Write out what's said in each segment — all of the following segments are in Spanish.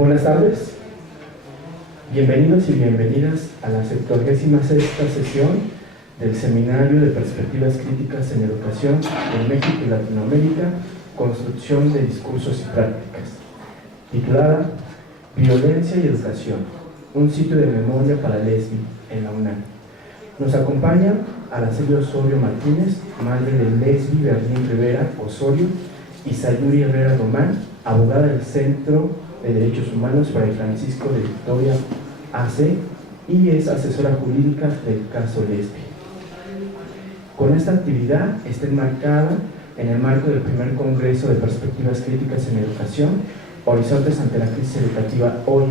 Buenas tardes, bienvenidos y bienvenidas a la 76ª sesión del Seminario de Perspectivas Críticas en Educación en México y Latinoamérica, Construcción de Discursos y Prácticas, titulada Violencia y Educación, un sitio de memoria para Lesbi en la UNAM. Nos acompaña Araceli Osorio Martínez, madre de Lesbi Berlín Rivera Osorio, y Sayuri Herrera Román, abogada del Centro de Derechos Humanos Fray Francisco de Victoria AC y es asesora jurídica del caso Lesbi. Con esta actividad está enmarcada en el marco del primer Congreso de Perspectivas Críticas en Educación, Horizontes ante la Crisis Educativa Hoy,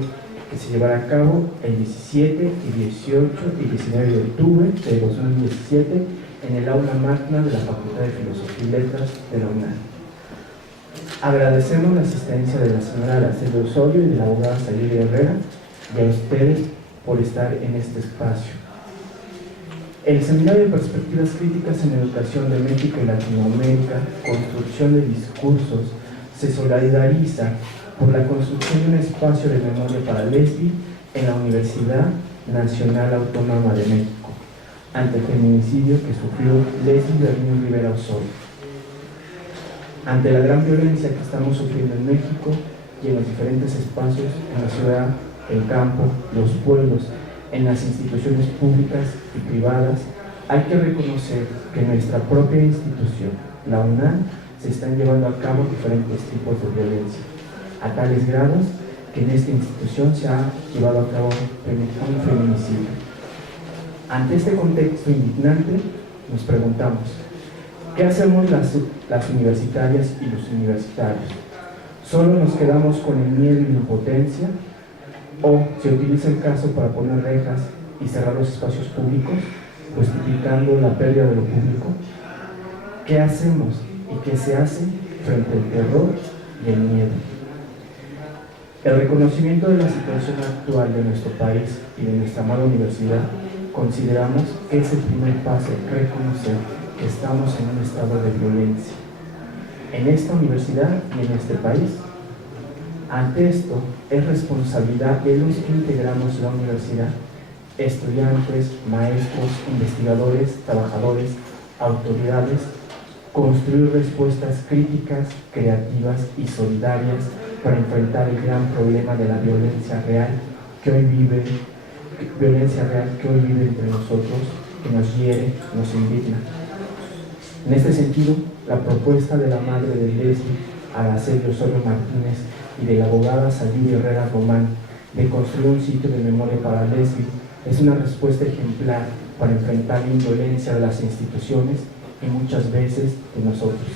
que se llevará a cabo el 17, y 18 y 19 de octubre de 2017 en el aula magna de la Facultad de Filosofía y Letras de la UNAM. Agradecemos la asistencia de la señora Araceli Osorio y de la abogada Sayuri Herrera y a ustedes por estar en este espacio. El Seminario de Perspectivas Críticas en Educación de México y Latinoamérica, Construcción de Discursos, se solidariza por la construcción de un espacio de memoria para Lesbi en la Universidad Nacional Autónoma de México, ante el feminicidio que sufrió Lesbi Berlín Rivera Osorio. Ante la gran violencia que estamos sufriendo en México y en los diferentes espacios, en la ciudad, el campo, los pueblos, en las instituciones públicas y privadas, hay que reconocer que en nuestra propia institución, la UNAM, se están llevando a cabo diferentes tipos de violencia, a tales grados que en esta institución se ha llevado a cabo un feminicidio. Ante este contexto indignante, nos preguntamos, ¿qué hacemos las universitarias y los universitarios? ¿Solo nos quedamos con el miedo y la impotencia? ¿O se utiliza el caso para poner rejas y cerrar los espacios públicos, justificando la pérdida de lo público? ¿Qué hacemos y qué se hace frente al terror y el miedo? El reconocimiento de la situación actual de nuestro país y de nuestra amada universidad, consideramos que es el primer paso reconocer que estamos en un estado de violencia en esta universidad y en este país. Ante esto, es responsabilidad de los que integramos la universidad, estudiantes, maestros, investigadores, trabajadores, autoridades, construir respuestas críticas, creativas y solidarias para enfrentar el gran problema de la violencia real que hoy vive entre nosotros, que nos hiere, nos indigna. En este sentido, la propuesta de la madre de Lesbi, Araceli Osorio Martínez, y de la abogada Sayuri Herrera Román, de construir un sitio de memoria para Lesbi, es una respuesta ejemplar para enfrentar la indolencia de las instituciones y muchas veces de nosotros,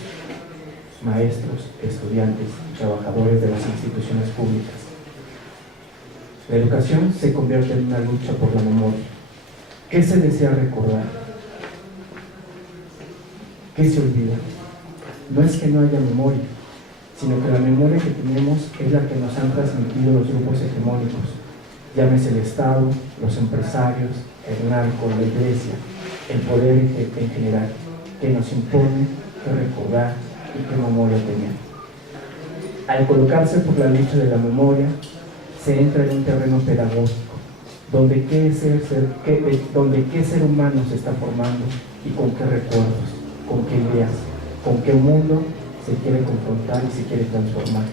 maestros, estudiantes y trabajadores de las instituciones públicas. La educación se convierte en una lucha por la memoria. ¿Qué se desea recordar? ¿Qué se olvida? No es que no haya memoria, sino que la memoria que tenemos es la que nos han transmitido los grupos hegemónicos, llámese el Estado, los empresarios, el narco, la iglesia, el poder en general, que nos impone que recordar y qué memoria tener. Al colocarse por la lucha de la memoria, se entra en un terreno pedagógico, donde qué ser humano se está formando y con qué recuerdos, con qué ideas, con qué mundo se quiere confrontar y se quiere transformar.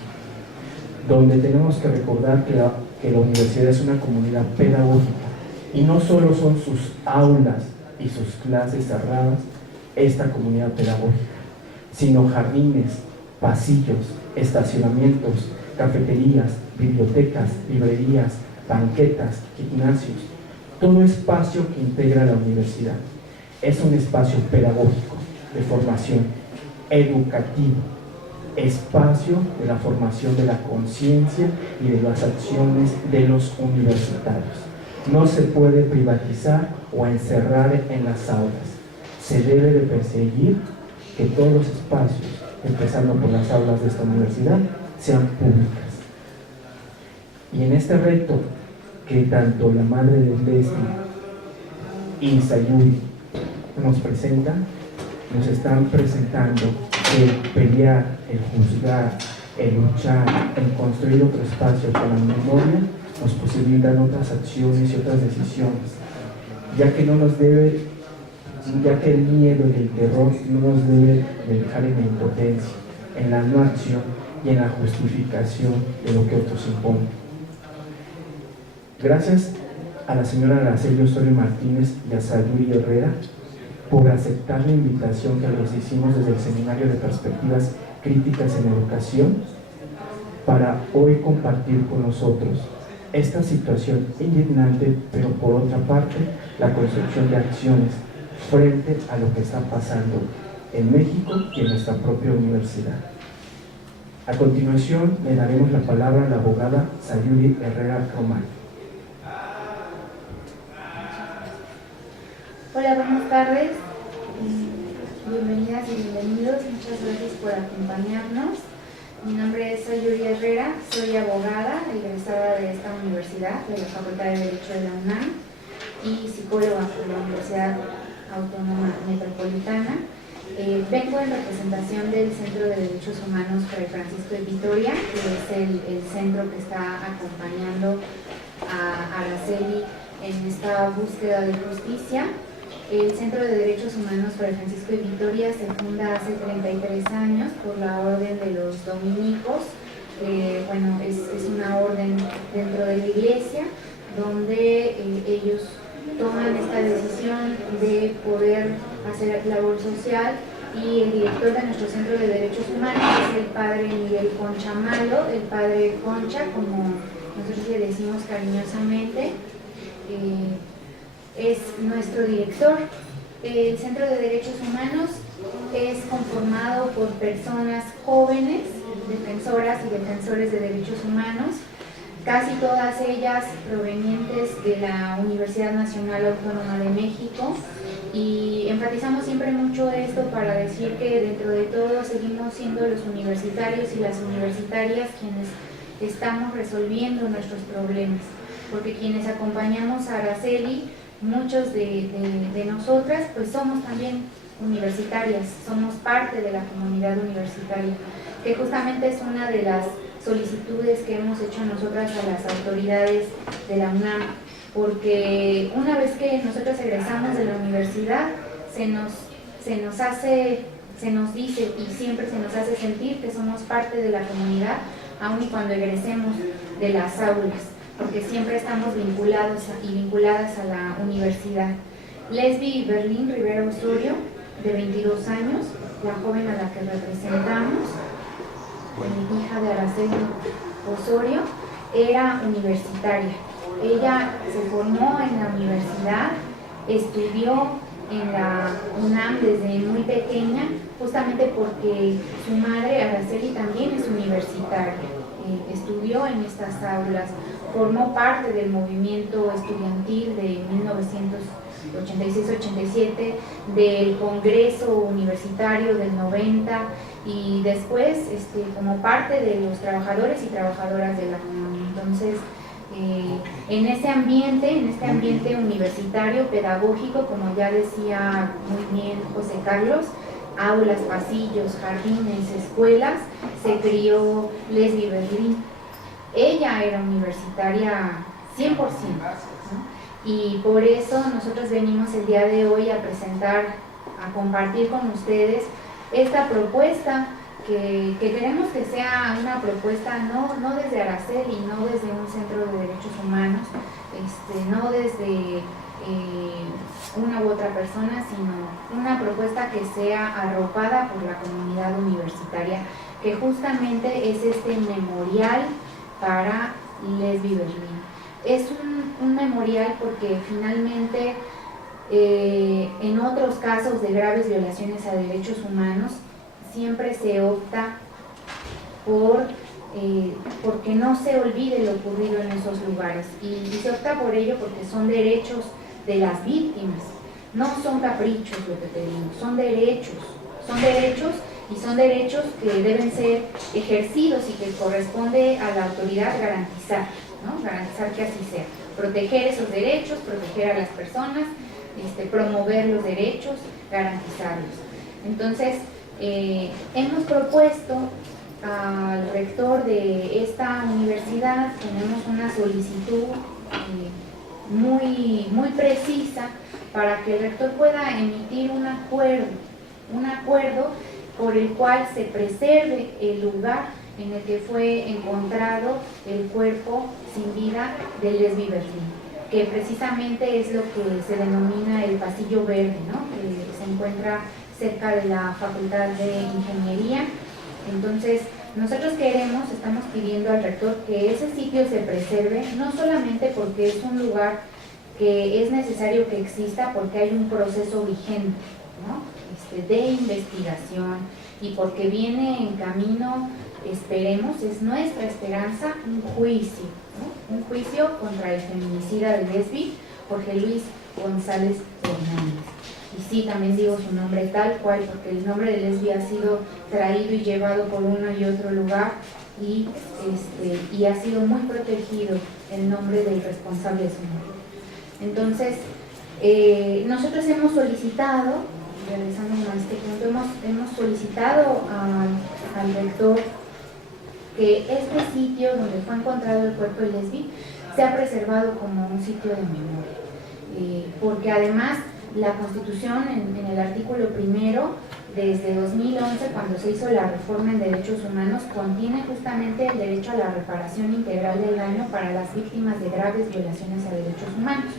Donde tenemos que recordar que la universidad es una comunidad pedagógica y no solo son sus aulas y sus clases cerradas, esta comunidad pedagógica, sino jardines, pasillos, estacionamientos, cafeterías, bibliotecas, librerías, banquetas, gimnasios, todo espacio que integra la universidad. Es un espacio pedagógico, de formación, educativo, espacio de la formación de la conciencia y de las acciones de los universitarios. No se puede privatizar o encerrar en las aulas. Se debe de perseguir que todos los espacios, empezando por las aulas de esta universidad, sean públicas. Y en este reto que tanto la madre de Lesbi y Sayuri nos presentan, nos están presentando el pelear, el juzgar, el luchar, el construir otro espacio con la memoria nos posibilitan otras acciones y otras decisiones, ya que el miedo y el terror no nos debe dejar en la impotencia, en la no acción y en la justificación de lo que otros imponen. Gracias a la señora Araceli Osorio Martínez y a Sayuri Herrera por aceptar la invitación que les hicimos desde el Seminario de Perspectivas Críticas en Educación para hoy compartir con nosotros esta situación indignante, pero por otra parte la construcción de acciones frente a lo que está pasando en México y en nuestra propia universidad. A continuación le daremos la palabra a la abogada Sayuri Herrera Román. Hola, buenas tardes. Bienvenidas y bienvenidos. Muchas gracias por acompañarnos. Mi nombre es Sayuri Herrera, soy abogada, egresada de esta universidad, de la Facultad de Derecho de la UNAM, y psicóloga por la Universidad Autónoma Metropolitana. Vengo en representación del Centro de Derechos Humanos Fray Francisco de Vitoria, que es el centro que está acompañando a Araceli en esta búsqueda de justicia. El Centro de Derechos Humanos Fray Francisco de Vitoria se funda hace 33 años por la Orden de los Dominicos. Es una orden dentro de la Iglesia donde ellos toman esta decisión de poder hacer labor social, y el director de nuestro Centro de Derechos Humanos es el padre Miguel Concha Malo, el padre Concha, como nosotros le decimos cariñosamente. Es nuestro director. El Centro de Derechos Humanos es conformado por personas jóvenes, defensoras y defensores de derechos humanos, casi todas ellas provenientes de la Universidad Nacional Autónoma de México, y enfatizamos siempre mucho esto para decir que dentro de todo seguimos siendo los universitarios y las universitarias quienes estamos resolviendo nuestros problemas, porque quienes acompañamos a Araceli, muchos de nosotras, pues somos también universitarias, somos parte de la comunidad universitaria, que justamente es una de las solicitudes que hemos hecho nosotras a las autoridades de la UNAM, porque una vez que nosotros egresamos de la universidad, se nos dice y siempre se nos hace sentir que somos parte de la comunidad, aun y cuando egresemos de las aulas, porque siempre estamos vinculados y vinculadas a la universidad. Lesbi Berlín Rivera Osorio, de 22 años, la joven a la que representamos, hija de Araceli Osorio, era universitaria. Ella se formó en la universidad, estudió en la UNAM desde muy pequeña, justamente porque su madre, Araceli, también es universitaria. Estudió en estas aulas, formó parte del movimiento estudiantil de 1986-87, del Congreso Universitario del 90, y después como parte de los trabajadores y trabajadoras de la UNAM. Entonces, en este ambiente universitario, pedagógico, como ya decía muy bien José Carlos, aulas, pasillos, jardines, escuelas, se crió Lesbi Berlín. Ella era universitaria 100%, ¿no? Y por eso nosotros venimos el día de hoy a presentar, a compartir con ustedes esta propuesta que queremos que sea una propuesta no desde Araceli, no desde un centro de derechos humanos, no desde una u otra persona, sino una propuesta que sea arropada por la comunidad universitaria, que justamente es este memorial para Lesbi Berlín. Es un memorial porque finalmente en otros casos de graves violaciones a derechos humanos siempre se opta porque no se olvide lo ocurrido en esos lugares, y se opta por ello porque son derechos de las víctimas, no son caprichos lo que pedimos, son derechos y son derechos que deben ser ejercidos y que corresponde a la autoridad garantizar, ¿no? Garantizar que así sea, proteger esos derechos, proteger a las personas, promover los derechos, garantizarlos. Entonces, hemos propuesto al rector de esta universidad, tenemos una solicitud muy precisa para que el rector pueda emitir un acuerdo por el cual se preserve el lugar en el que fue encontrado el cuerpo sin vida de Lesbi Berlín, que precisamente es lo que se denomina el pasillo verde, ¿no? Que se encuentra cerca de la Facultad de Ingeniería. Entonces, nosotros estamos pidiendo al rector que ese sitio se preserve, no solamente porque es un lugar que es necesario que exista, porque hay un proceso vigente, ¿no? De investigación, y porque viene en camino, esperemos, es nuestra esperanza, un juicio, ¿no? Un juicio contra el feminicida de Lesbi, Jorge Luis González Hernández. Y sí, también digo su nombre tal cual, porque el nombre de Lesbi ha sido traído y llevado por uno y otro lugar, y ha sido muy protegido el nombre del responsable de su muerte. Entonces, nosotros hemos solicitado, regresando a este punto, hemos solicitado al rector que este sitio donde fue encontrado el cuerpo de Lesbi sea preservado como un sitio de memoria, porque además la Constitución en el artículo primero, desde 2011, cuando se hizo la reforma en derechos humanos, contiene justamente el derecho a la reparación integral del daño para las víctimas de graves violaciones a derechos humanos.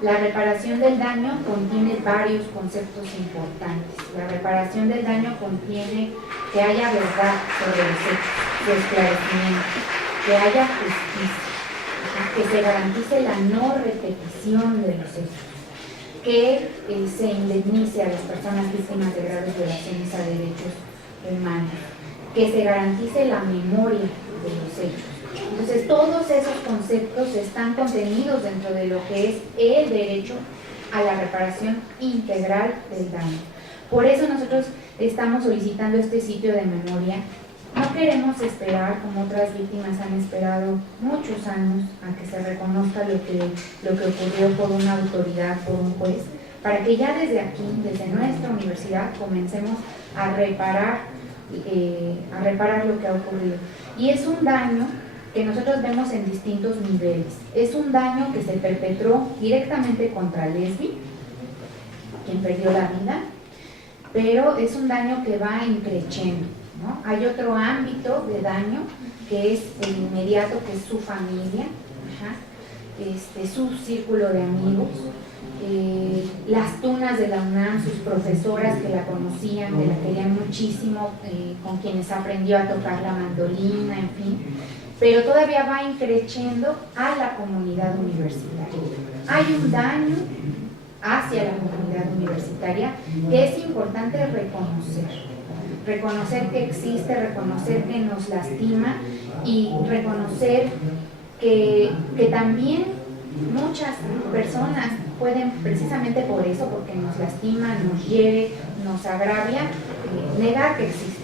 La reparación del daño contiene varios conceptos importantes. La reparación del daño contiene que haya verdad sobre los hechos, su esclarecimiento, que haya justicia, que se garantice la no repetición de los hechos, que se indemnice a las personas víctimas de graves violaciones a derechos humanos, que se garantice la memoria de los hechos. Entonces, todos esos conceptos están contenidos dentro de lo que es el derecho a la reparación integral del daño. Por eso nosotros estamos solicitando este sitio de memoria. No queremos esperar, como otras víctimas han esperado muchos años, a que se reconozca lo que ocurrió por una autoridad, por un juez, para que ya desde aquí, desde nuestra universidad, comencemos a reparar lo que ha ocurrido. Y es un daño que nosotros vemos en distintos niveles. Es un daño que se perpetró directamente contra Lesbi, quien perdió la vida, pero es un daño que va increciendo, ¿no? Hay otro ámbito de daño que es el inmediato, que es su familia, su círculo de amigos, las tunas de la UNAM, sus profesoras que la conocían, que la querían muchísimo, con quienes aprendió a tocar la mandolina, en fin. Pero todavía va increciendo a la comunidad universitaria. Hay un daño hacia la comunidad universitaria que es importante reconocer que existe, reconocer que nos lastima y reconocer que también muchas personas pueden, precisamente por eso, porque nos lastima, nos hiere, nos agravia, negar que existe.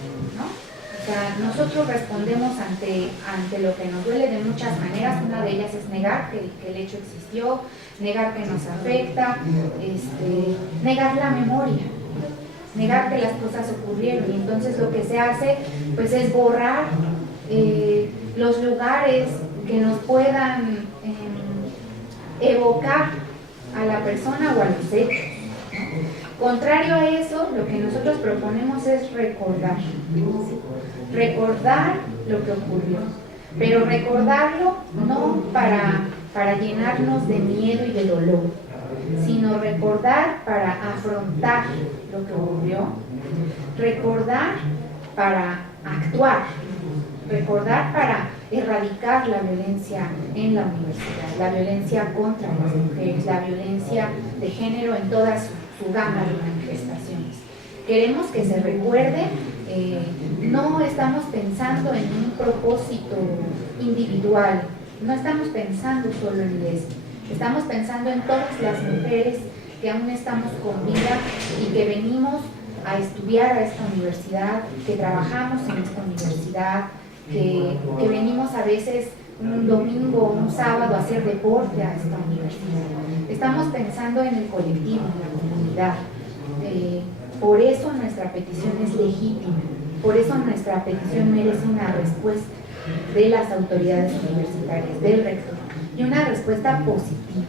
O sea, nosotros respondemos ante lo que nos duele de muchas maneras. Una de ellas es negar que el hecho existió, negar que nos afecta, negar la memoria, negar que las cosas ocurrieron. Y entonces lo que se hace pues es borrar los lugares que nos puedan evocar a la persona o a los hechos. Contrario a eso, lo que nosotros proponemos es recordar lo que ocurrió, pero recordarlo no para llenarnos de miedo y de dolor, sino recordar para afrontar lo que ocurrió, recordar para actuar, recordar para erradicar la violencia en la universidad, la violencia contra las mujeres, la violencia de género en toda su gama de manifestaciones. Queremos que se recuerde, no estamos pensando en un propósito individual, no estamos pensando solo en Lesbi, estamos pensando en todas las mujeres que aún estamos con vida y que venimos a estudiar a esta universidad, que trabajamos en esta universidad, que venimos a veces un domingo o un sábado a hacer deporte a esta universidad. Estamos pensando en el colectivo, en la comunidad. Por eso nuestra petición es legítima. Por eso nuestra petición merece una respuesta de las autoridades universitarias, del rector, y una respuesta positiva.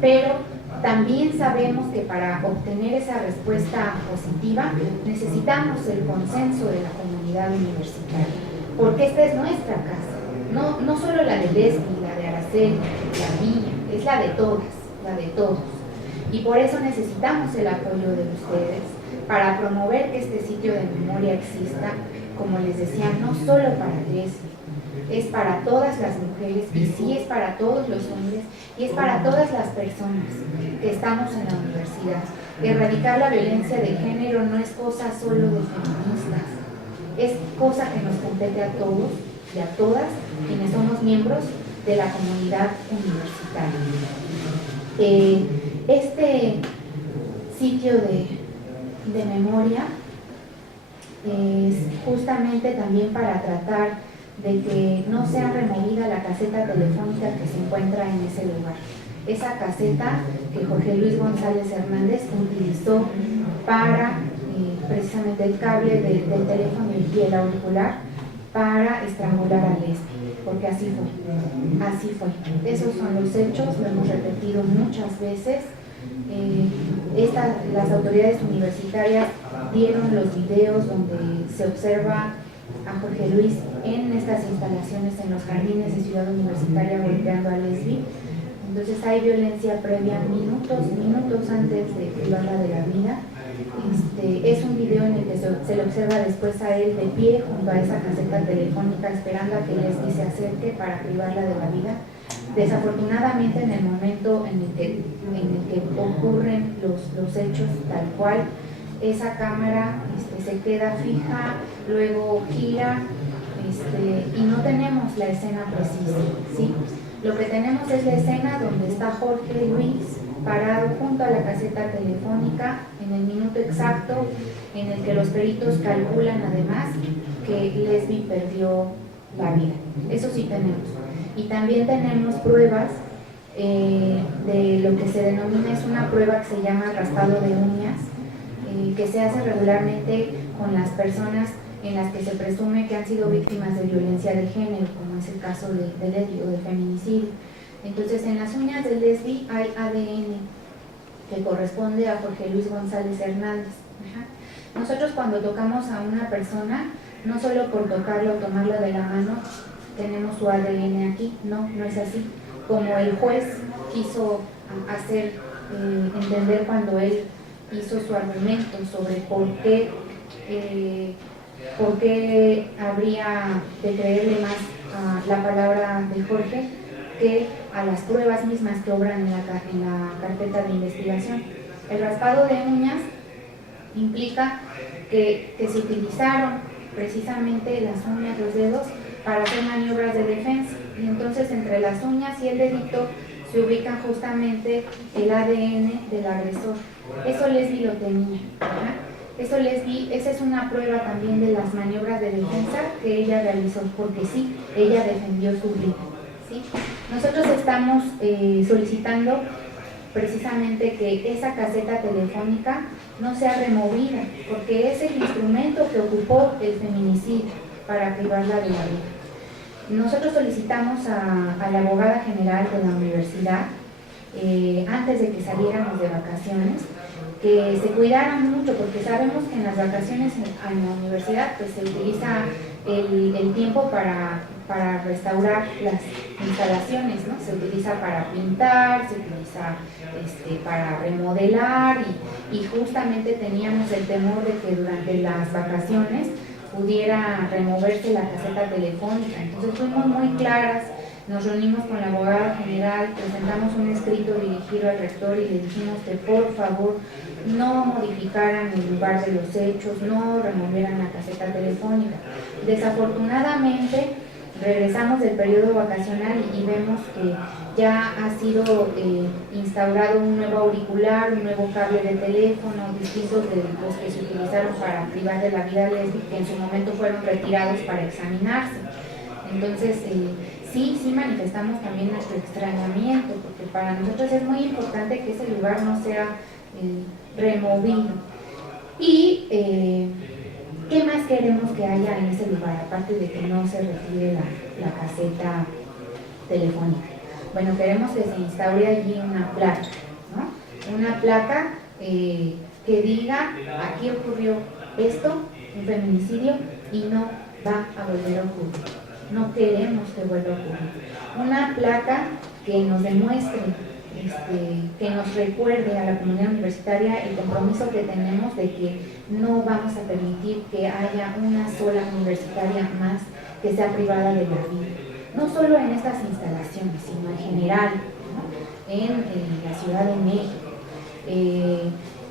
Pero también sabemos que para obtener esa respuesta positiva necesitamos el consenso de la comunidad universitaria, porque esta es nuestra casa, no solo la de Leslie, la de Araceli, la mía, es la de todas, la de todos. Y por eso necesitamos el apoyo de ustedes para promover que este sitio de memoria exista, como les decía, no solo para Leslie, es para todas las mujeres y sí es para todos los hombres y es para todas las personas que estamos en la universidad. Erradicar la violencia de género no es cosa solo de feministas, es cosa que nos compete a todos y a todas quienes somos miembros de la comunidad universitaria. Este sitio de memoria es justamente también para tratar de que no sea removida la caseta telefónica que se encuentra en ese lugar. Esa caseta que Jorge Luis González Hernández utilizó para precisamente el cable del teléfono y el auricular para estrangular a Leslie, porque así fue. Esos son los hechos, lo hemos repetido muchas veces. Las autoridades universitarias dieron los videos donde se observa a Jorge Luis en estas instalaciones en los jardines de Ciudad Universitaria golpeando a Leslie. Entonces hay violencia previa minutos antes de privarla de la vida. Es un video en el que se le observa después a él de pie junto a esa caseta telefónica esperando a que Leslie se acerque para privarla de la vida. Desafortunadamente en el momento en el que ocurren los hechos tal cual, esa cámara se queda fija, luego gira y no tenemos la escena precisa, ¿sí? Lo que tenemos es la escena donde está Jorge Luis parado junto a la caseta telefónica en el minuto exacto en el que los peritos calculan además que Leslie perdió la vida. Eso sí tenemos. Y también tenemos pruebas de lo que se denomina, es una prueba que se llama raspado de uñas, que se hace regularmente con las personas en las que se presume que han sido víctimas de violencia de género, como es el caso de Leslie o de feminicidio. Entonces, en las uñas de Leslie hay ADN que corresponde a Jorge Luis González Hernández. Nosotros cuando tocamos a una persona, no solo por tocarla o tomarla de la mano, tenemos su ADN aquí, no es así. Como el juez quiso hacer entender cuando él hizo su argumento sobre por qué habría de creerle más a la palabra de Jorge que a las pruebas mismas que obran en la carpeta de investigación. El raspado de uñas implica que se utilizaron precisamente las uñas, los dedos, para hacer maniobras de defensa, y entonces entre las uñas y el dedito se ubica justamente el ADN del agresor. Eso Leslie lo tenía. Esa es una prueba también de las maniobras de defensa que ella realizó, porque sí, ella defendió su vida, ¿sí? Nosotros estamos solicitando precisamente que esa caseta telefónica no sea removida, porque es el instrumento que ocupó el feminicidio para privarla de la vida. Nosotros solicitamos a la abogada general de la universidad, antes de que saliéramos de vacaciones, que se cuidaran mucho, porque sabemos que en las vacaciones en la universidad pues, se utiliza el tiempo para restaurar las instalaciones, ¿no? Se utiliza para pintar, se utiliza para remodelar y justamente teníamos el temor de que durante las vacaciones pudiera removerse la caseta telefónica. Entonces fuimos muy claras, nos reunimos con la abogada general, presentamos un escrito dirigido al rector y le dijimos que por favor no modificaran el lugar de los hechos, no removieran la caseta telefónica. Desafortunadamente regresamos del periodo vacacional y vemos que ya ha sido instaurado un nuevo auricular, un nuevo cable de teléfono, distintos de los que se utilizaron para privar de la vida a Leslie, que en su momento fueron retirados para examinarse. Entonces, sí manifestamos también nuestro extrañamiento, porque para nosotros es muy importante que ese lugar no sea removido. Y, ¿qué queremos que haya en ese lugar, aparte de que no se retire la caseta telefónica? Bueno, queremos que se instaure allí una placa, ¿no? Una placa que diga, aquí ocurrió esto, un feminicidio, y no va a volver a ocurrir. No queremos que vuelva a ocurrir. Una placa que nos demuestre, que nos recuerde a la comunidad universitaria el compromiso que tenemos de que no vamos a permitir que haya una sola universitaria más que sea privada de la vida. No solo en estas instalaciones, sino en general, ¿no? En la Ciudad de México.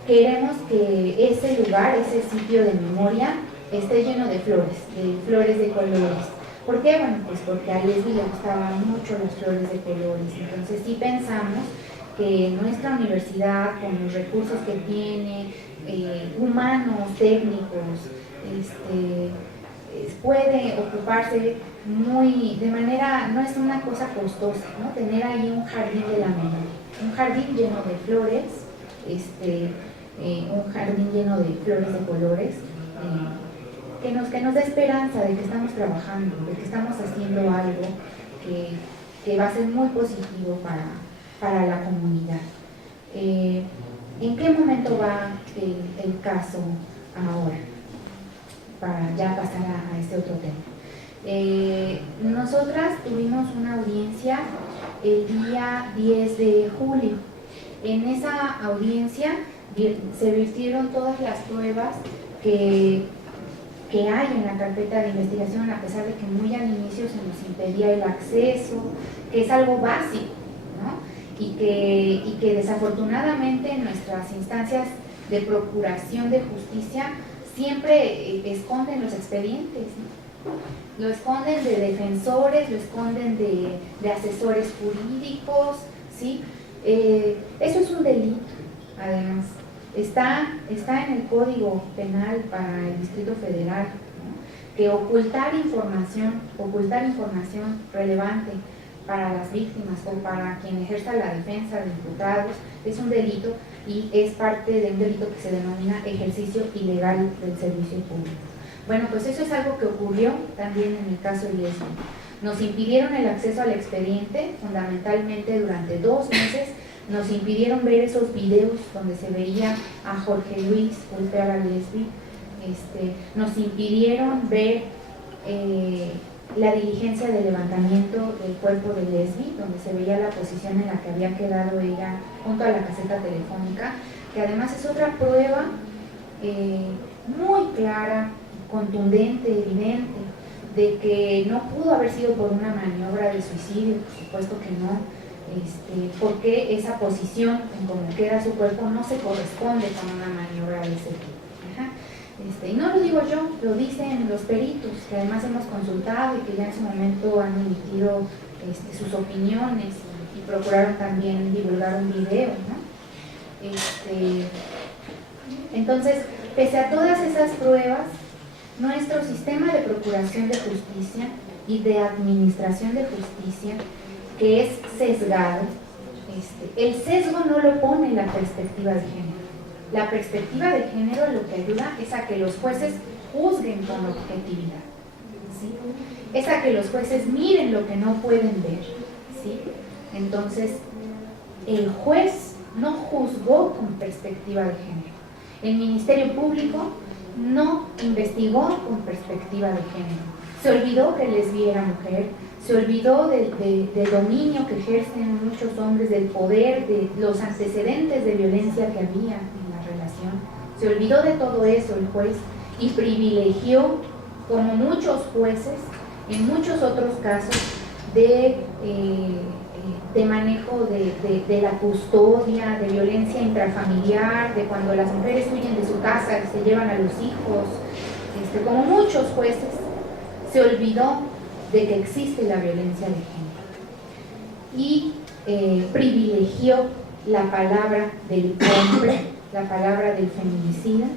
Queremos que ese lugar, ese sitio de memoria, esté lleno de flores de colores. ¿Por qué? Bueno, pues porque a Leslie le gustaban mucho las flores de colores. Entonces sí pensamos que nuestra universidad, con los recursos que tiene, humanos, técnicos, puede ocuparse de manera, no es una cosa costosa, ¿no? Tener ahí un jardín de la memoria, un jardín lleno de flores, un jardín lleno de flores de colores, que nos dé esperanza de que estamos trabajando, de que estamos haciendo algo que va a ser muy positivo para la comunidad. ¿En qué momento va el caso ahora? Para ya pasar a este otro tema. Nosotras tuvimos una audiencia el día 10 de julio. En esa audiencia se virtieron todas las pruebas que hay en la carpeta de investigación, a pesar de que muy al inicio se nos impedía el acceso, que es algo básico, ¿no? Y que desafortunadamente en nuestras instancias de procuración de justicia siempre esconden los expedientes, ¿no? Lo esconden de defensores, lo esconden de asesores jurídicos, ¿sí? Eso es un delito, además. Está en el Código Penal para el Distrito Federal, ¿no? Que ocultar información relevante para las víctimas o para quien ejerza la defensa de imputados es un delito, y es parte de un delito que se denomina ejercicio ilegal del servicio público. Bueno, pues eso es algo que ocurrió también en el caso de Leslie. Nos impidieron el acceso al expediente, fundamentalmente durante 2 meses. Nos impidieron ver esos videos donde se veía a Jorge Luis golpear a Leslie. Nos impidieron ver la diligencia de levantamiento del cuerpo de Leslie, donde se veía la posición en la que había quedado ella junto a la caseta telefónica, que además es otra prueba muy clara, contundente, evidente, de que no pudo haber sido por una maniobra de suicidio, por supuesto que no. Porque esa posición en cómo queda su cuerpo no se corresponde con una maniobra de ese tipo. Y no lo digo yo, lo dicen los peritos, que además hemos consultado y que ya en su momento han emitido sus opiniones y procuraron también divulgar un video, ¿no? Entonces, pese a todas esas pruebas, nuestro sistema de procuración de justicia y de administración de justicia, que es sesgado, el sesgo no lo pone la perspectiva de género. La perspectiva de género lo que ayuda es a que los jueces juzguen con objetividad, ¿sí? Es a que los jueces miren lo que no pueden ver, ¿sí? Entonces, el juez no juzgó con perspectiva de género. El Ministerio Público no investigó con perspectiva de género. Se olvidó que Leslie era mujer, se olvidó del dominio que ejercen muchos hombres, del poder, de los antecedentes de violencia que había en la relación. Se olvidó de todo eso el juez y privilegió, como muchos jueces, en muchos otros casos, de manejo de la custodia, de violencia intrafamiliar, de cuando las mujeres huyen de su casa y se llevan a los hijos, como muchos jueces, se olvidó de que existe la violencia de género y privilegió la palabra del hombre, la palabra del feminicida,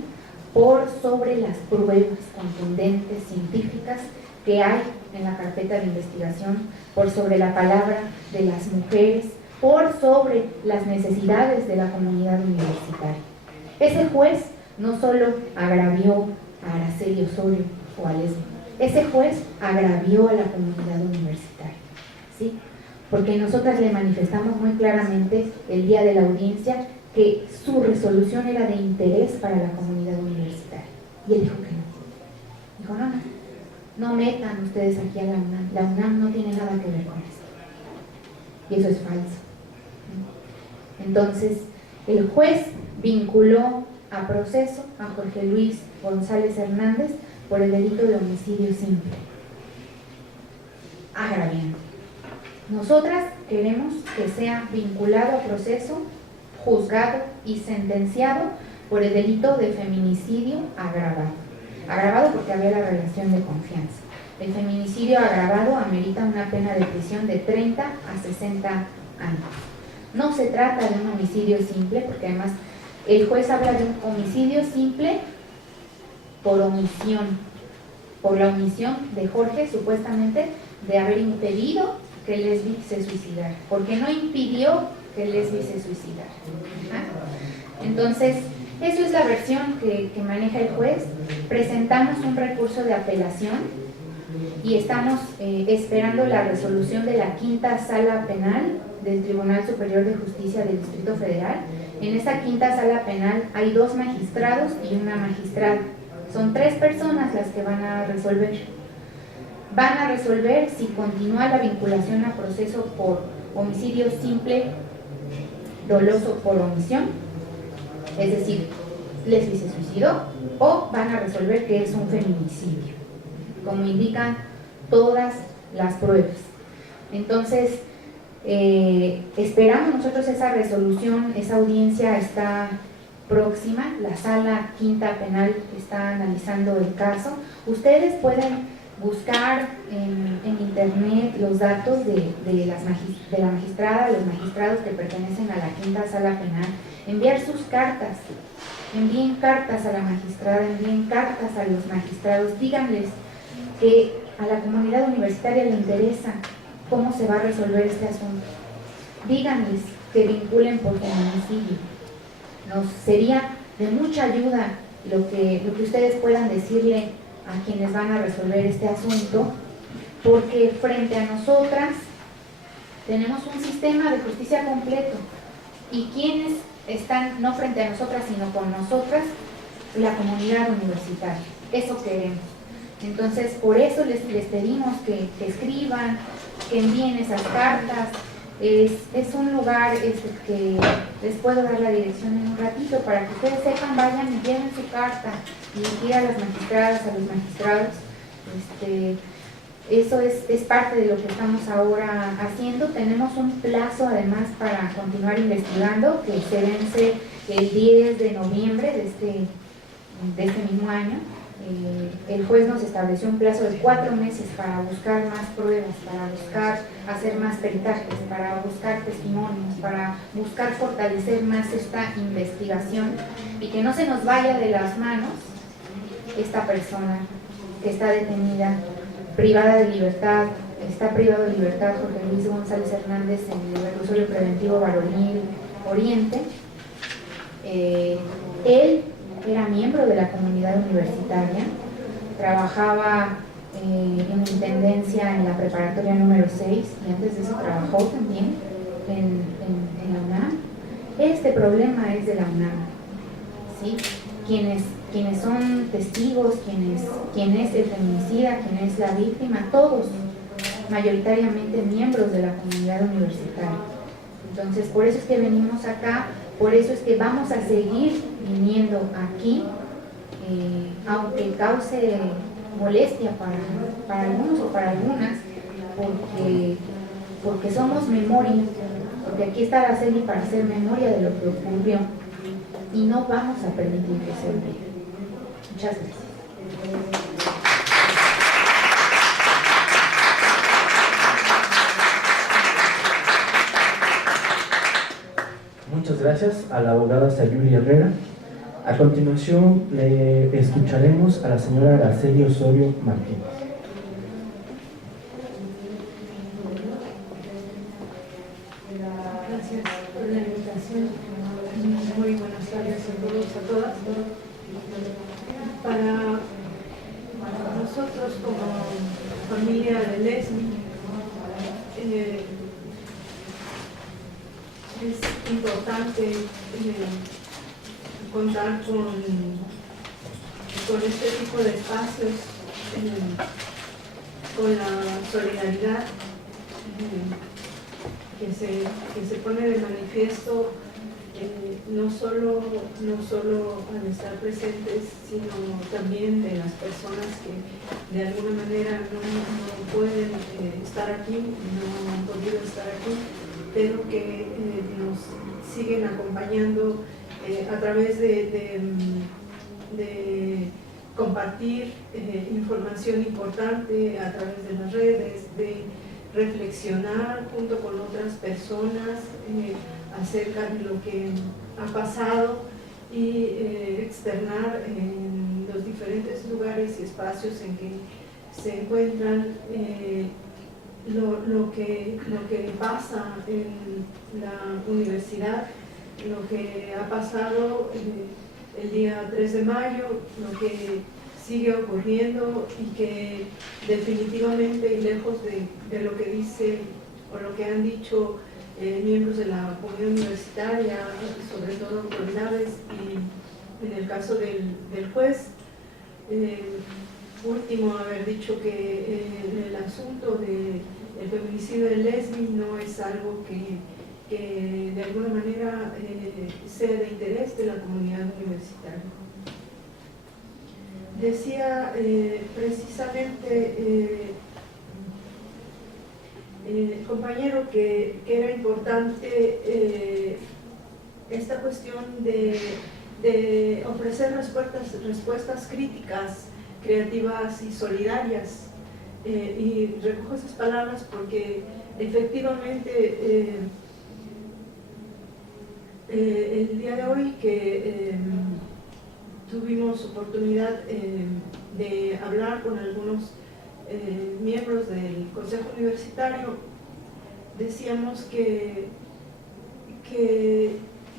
por sobre las pruebas contundentes científicas que hay en la carpeta de investigación, por sobre la palabra de las mujeres, por sobre las necesidades de la comunidad universitaria. Ese juez no solo agravió a Araceli Osorio o a Leslie. Ese juez agravió a la comunidad universitaria, ¿sí? Porque nosotras le manifestamos muy claramente el día de la audiencia que su resolución era de interés para la comunidad universitaria. Y él dijo que no. Dijo, no metan ustedes aquí a la UNAM. La UNAM no tiene nada que ver con esto. Y eso es falso. Entonces, el juez vinculó a proceso a Jorge Luis González Hernández por el delito de homicidio simple. Agraviante. Nosotras queremos que sea vinculado a proceso, juzgado y sentenciado por el delito de feminicidio agravado. Agravado porque había la relación de confianza. El feminicidio agravado amerita una pena de prisión de 30 a 60 años. No se trata de un homicidio simple, porque además el juez habla de un homicidio simple por omisión, por la omisión de Jorge, supuestamente, de haber impedido que Leslie se suicidara, porque no impidió que Leslie se suicidara. Entonces, eso es la versión que maneja el juez. Presentamos un recurso de apelación y estamos esperando la resolución de la quinta sala penal del Tribunal Superior de Justicia del Distrito Federal. En esa quinta sala penal hay 2 magistrados y una magistrada. Son 3 personas las que van a resolver. Van a resolver si continúa la vinculación a proceso por homicidio simple doloso por omisión, es decir, Leslie se suicidó, o van a resolver que es un feminicidio, como indican todas las pruebas. Entonces, esperamos nosotros esa resolución. Esa audiencia está próxima, la sala quinta penal está analizando el caso. Ustedes pueden buscar en internet los datos de la magistrada, los magistrados que pertenecen a la quinta sala penal, enviar sus cartas, envíen cartas a la magistrada, envíen cartas a los magistrados, díganles que a la comunidad universitaria le interesa cómo se va a resolver este asunto, díganles que vinculen por feminicidio. Nos sería de mucha ayuda lo que ustedes puedan decirle a quienes van a resolver este asunto, porque frente a nosotras tenemos un sistema de justicia completo, y quienes están no frente a nosotras sino con nosotras, la comunidad universitaria. Eso queremos. Entonces, por eso les pedimos que escriban, que envíen esas cartas. Es un lugar que les puedo dar la dirección en un ratito para que ustedes sepan, vayan y lleven su carta y a las magistradas, a los magistrados. Eso es parte de lo que estamos ahora haciendo. Tenemos un plazo además para continuar investigando, que se vence el 10 de noviembre de este mismo año. El juez nos estableció un plazo de 4 meses para buscar más pruebas, para buscar hacer más peritajes, para buscar testimonios, para buscar fortalecer más esta investigación y que no se nos vaya de las manos esta persona que está detenida, privada de libertad. Está privado de libertad Jorge Luis González Hernández en el reclusorio preventivo Varonil Oriente. Él era miembro de la comunidad universitaria, trabajaba en intendencia en la preparatoria número 6 y antes de eso trabajó también en la UNAM. Este problema es de la UNAM, ¿sí? Quienes son testigos, quién es el feminicida, quién es la víctima, todos mayoritariamente miembros de la comunidad universitaria. Entonces, por eso es que venimos acá, por eso es que vamos a seguir viniendo aquí, aunque cause molestia para algunos o para algunas, porque somos memoria, porque aquí está Araceli para hacer memoria de lo que ocurrió y no vamos a permitir que se olvide. Muchas gracias. Muchas gracias a la abogada Sayuri Herrera. A continuación le escucharemos a la señora Araceli Osorio Martínez. Gracias por la invitación. Muy buenas tardes a todos, a todas. Para familia de Lesbi. Es importante contar con este tipo de espacios, con la solidaridad que se pone de manifiesto no solo al estar presentes, sino también de las personas que de alguna manera no pueden estar aquí, no han podido estar aquí, pero que nos siguen acompañando a través de compartir información importante a través de las redes, de reflexionar junto con otras personas acerca de lo que ha pasado y externar en los diferentes lugares y espacios en que se encuentran lo que pasa en la universidad, lo que ha pasado el día 3 de mayo, lo que sigue ocurriendo y que definitivamente, y lejos de lo que dice o lo que han dicho miembros de la comunidad universitaria, sobre todo autoridades, y en el caso del juez, último haber dicho que el asunto del feminicidio de Lesbi no es algo que de alguna manera sea de interés de la comunidad universitaria. Decía precisamente el compañero que era importante esta cuestión de ofrecer respuestas críticas, creativas y solidarias. Y recojo esas palabras porque efectivamente el día de hoy que tuvimos oportunidad de hablar con algunos miembros del Consejo Universitario, decíamos que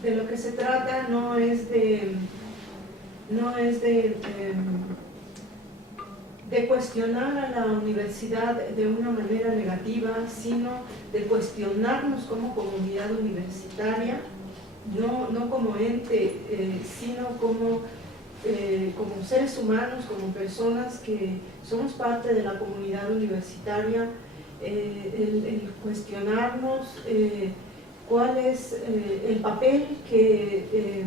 de lo que se trata no es de cuestionar a la universidad de una manera negativa, sino de cuestionarnos como comunidad universitaria, no como ente, sino como seres humanos, como personas que somos parte de la comunidad universitaria, el cuestionarnos cuál es el papel que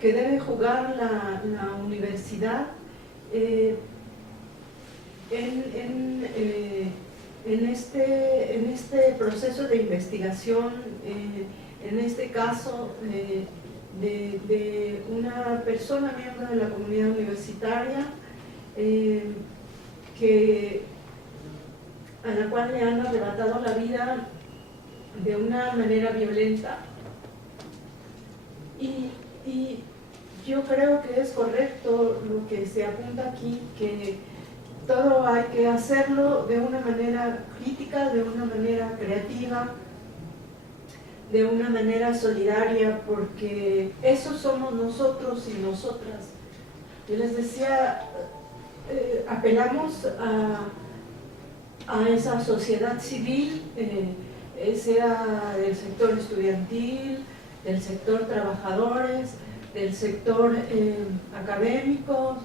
debe jugar la universidad en este proceso de investigación, en este caso de una persona miembro de la comunidad universitaria a la cual le han arrebatado la vida de una manera violenta, y yo creo que es correcto lo que se apunta aquí, que todo hay que hacerlo de una manera crítica, de una manera creativa, de una manera solidaria, porque eso somos nosotros y nosotras. Yo les decía, apelamos a esa sociedad civil, sea del sector estudiantil, del sector trabajadores, del sector académico.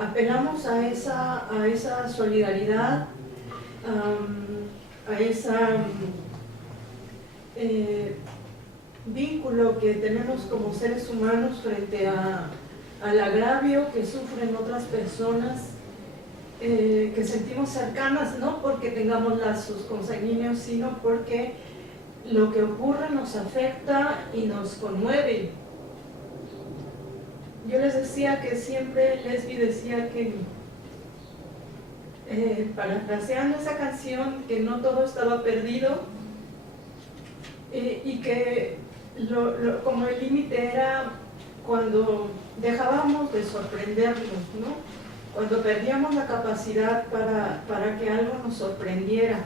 Apelamos a esa solidaridad, a ese vínculo que tenemos como seres humanos frente al agravio que sufren otras personas, que sentimos cercanas, no porque tengamos lazos consanguíneos, sino porque lo que ocurre nos afecta y nos conmueve. Yo les decía que siempre Lesbi decía que, parafraseando esa canción, que no todo estaba perdido, y que como el límite era cuando dejábamos de sorprendernos, ¿no? Cuando perdíamos la capacidad para que algo nos sorprendiera.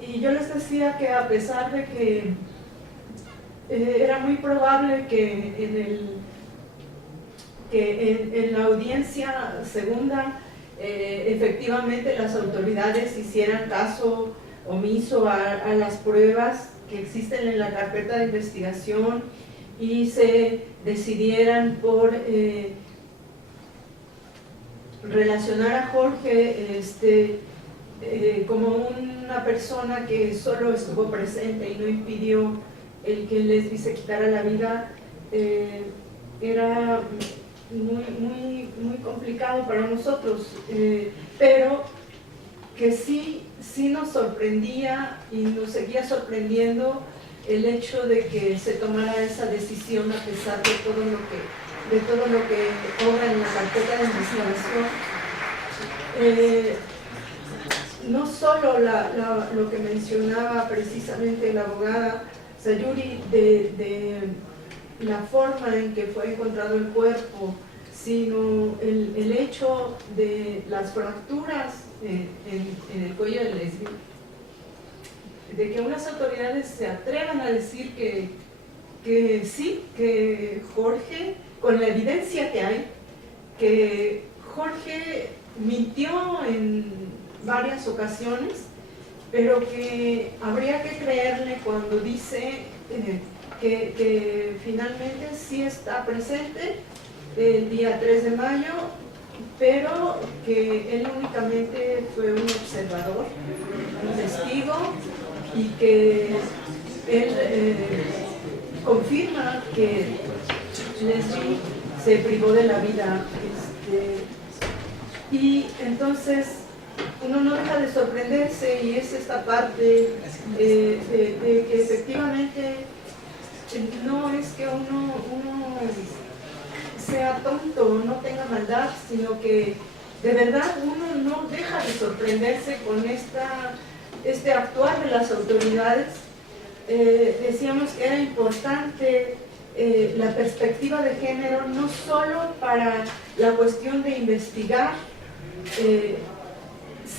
Y yo les decía que a pesar de que era muy probable que en la audiencia segunda efectivamente las autoridades hicieran caso omiso a las pruebas que existen en la carpeta de investigación y se decidieran por relacionar a Jorge como una persona que solo estuvo presente y no impidió el que Lesbi se quitara la vida. Era muy complicado para nosotros, pero que sí nos sorprendía y nos seguía sorprendiendo el hecho de que se tomara esa decisión a pesar de todo lo que obra en la carpeta de investigación. No solo lo que mencionaba precisamente la abogada Sayuri de la forma en que fue encontrado el cuerpo, sino el hecho de las fracturas en el cuello de Lesbi, de que unas autoridades se atrevan a decir que sí, que Jorge, con la evidencia que hay, que Jorge mintió en varias ocasiones, pero que habría que creerle cuando dice que finalmente sí está presente el día 3 de mayo, pero que él únicamente fue un observador, un testigo, y que él confirma que Lesbi se privó de la vida. Y entonces uno no deja de sorprenderse, y es esta parte de que efectivamente no es que uno sea tonto, no tenga maldad, sino que de verdad uno no deja de sorprenderse con este actuar de las autoridades. Decíamos que era importante la perspectiva de género, no solo para la cuestión de investigar,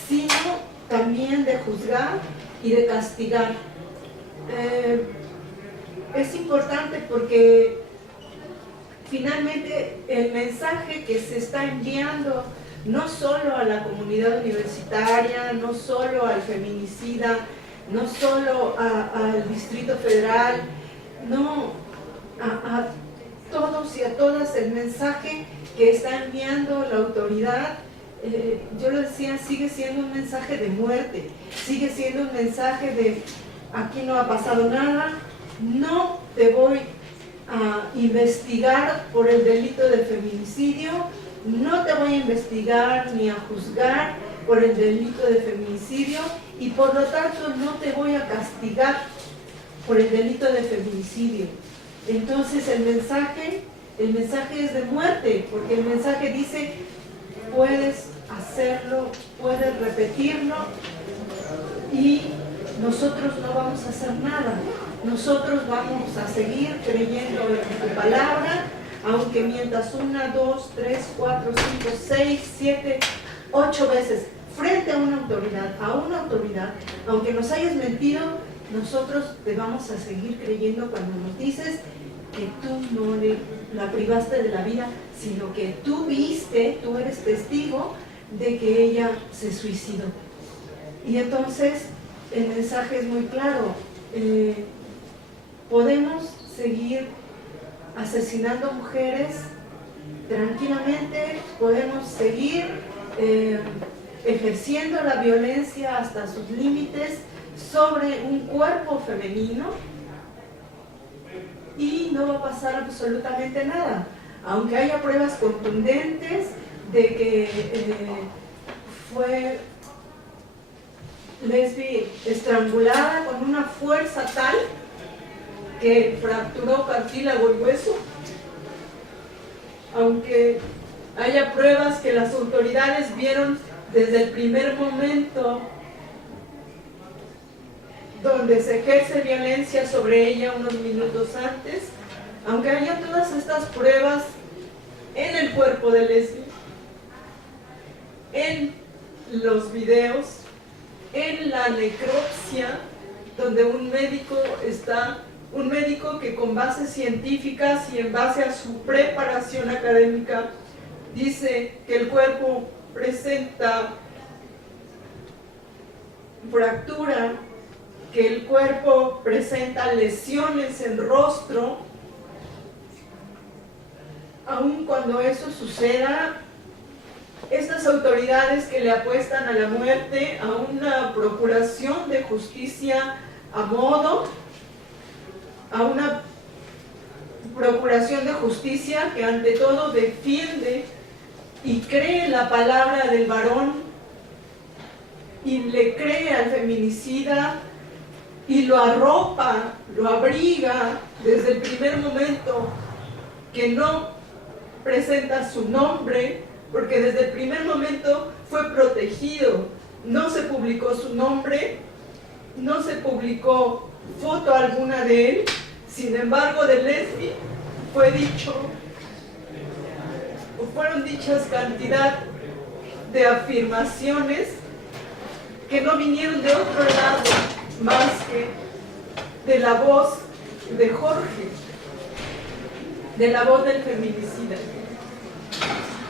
sino también de juzgar y de castigar. Es importante porque finalmente el mensaje que se está enviando no solo a la comunidad universitaria, no solo al feminicida, no solo al Distrito Federal, no, a todos y a todas, el mensaje que está enviando la autoridad, yo lo decía, sigue siendo un mensaje de muerte, sigue siendo un mensaje de aquí no ha pasado nada, no te voy a investigar por el delito de feminicidio, no te voy a investigar ni a juzgar por el delito de feminicidio, y por lo tanto no te voy a castigar por el delito de feminicidio. Entonces el mensaje es de muerte, porque el mensaje dice: puedes hacerlo, puedes repetirlo, y nosotros no vamos a hacer nada. Nosotros vamos a seguir creyendo en tu palabra, aunque mientas 1, 2, 3, 4, 5, 6, 7, 8 veces frente a una autoridad, aunque nos hayas mentido, nosotros te vamos a seguir creyendo cuando nos dices que tú no la privaste de la vida, sino que tú viste, tú eres testigo de que ella se suicidó. Y entonces el mensaje es muy claro. Podemos seguir asesinando mujeres tranquilamente, podemos seguir ejerciendo la violencia hasta sus límites sobre un cuerpo femenino, y no va a pasar absolutamente nada, aunque haya pruebas contundentes de que fue Lesbi estrangulada con una fuerza tal que fracturó cartílago y hueso, aunque haya pruebas que las autoridades vieron desde el primer momento donde se ejerce violencia sobre ella unos minutos antes, aunque haya todas estas pruebas en el cuerpo de Lesbi, en los videos, en la necropsia, donde un médico que con bases científicas y en base a su preparación académica dice que el cuerpo presenta fractura, que el cuerpo presenta lesiones en rostro, aun cuando eso suceda, estas autoridades que le apuestan a la muerte, a una procuración de justicia a modo, a una procuración de justicia que ante todo defiende y cree la palabra del varón y le cree al feminicida y lo arropa, lo abriga desde el primer momento, que no presenta su nombre, porque desde el primer momento fue protegido, no se publicó su nombre, no se publicó foto alguna de él. Sin embargo, de Lesbi fue dicho, o fueron dichas cantidad de afirmaciones que no vinieron de otro lado más que de la voz de Jorge, de la voz del feminicida.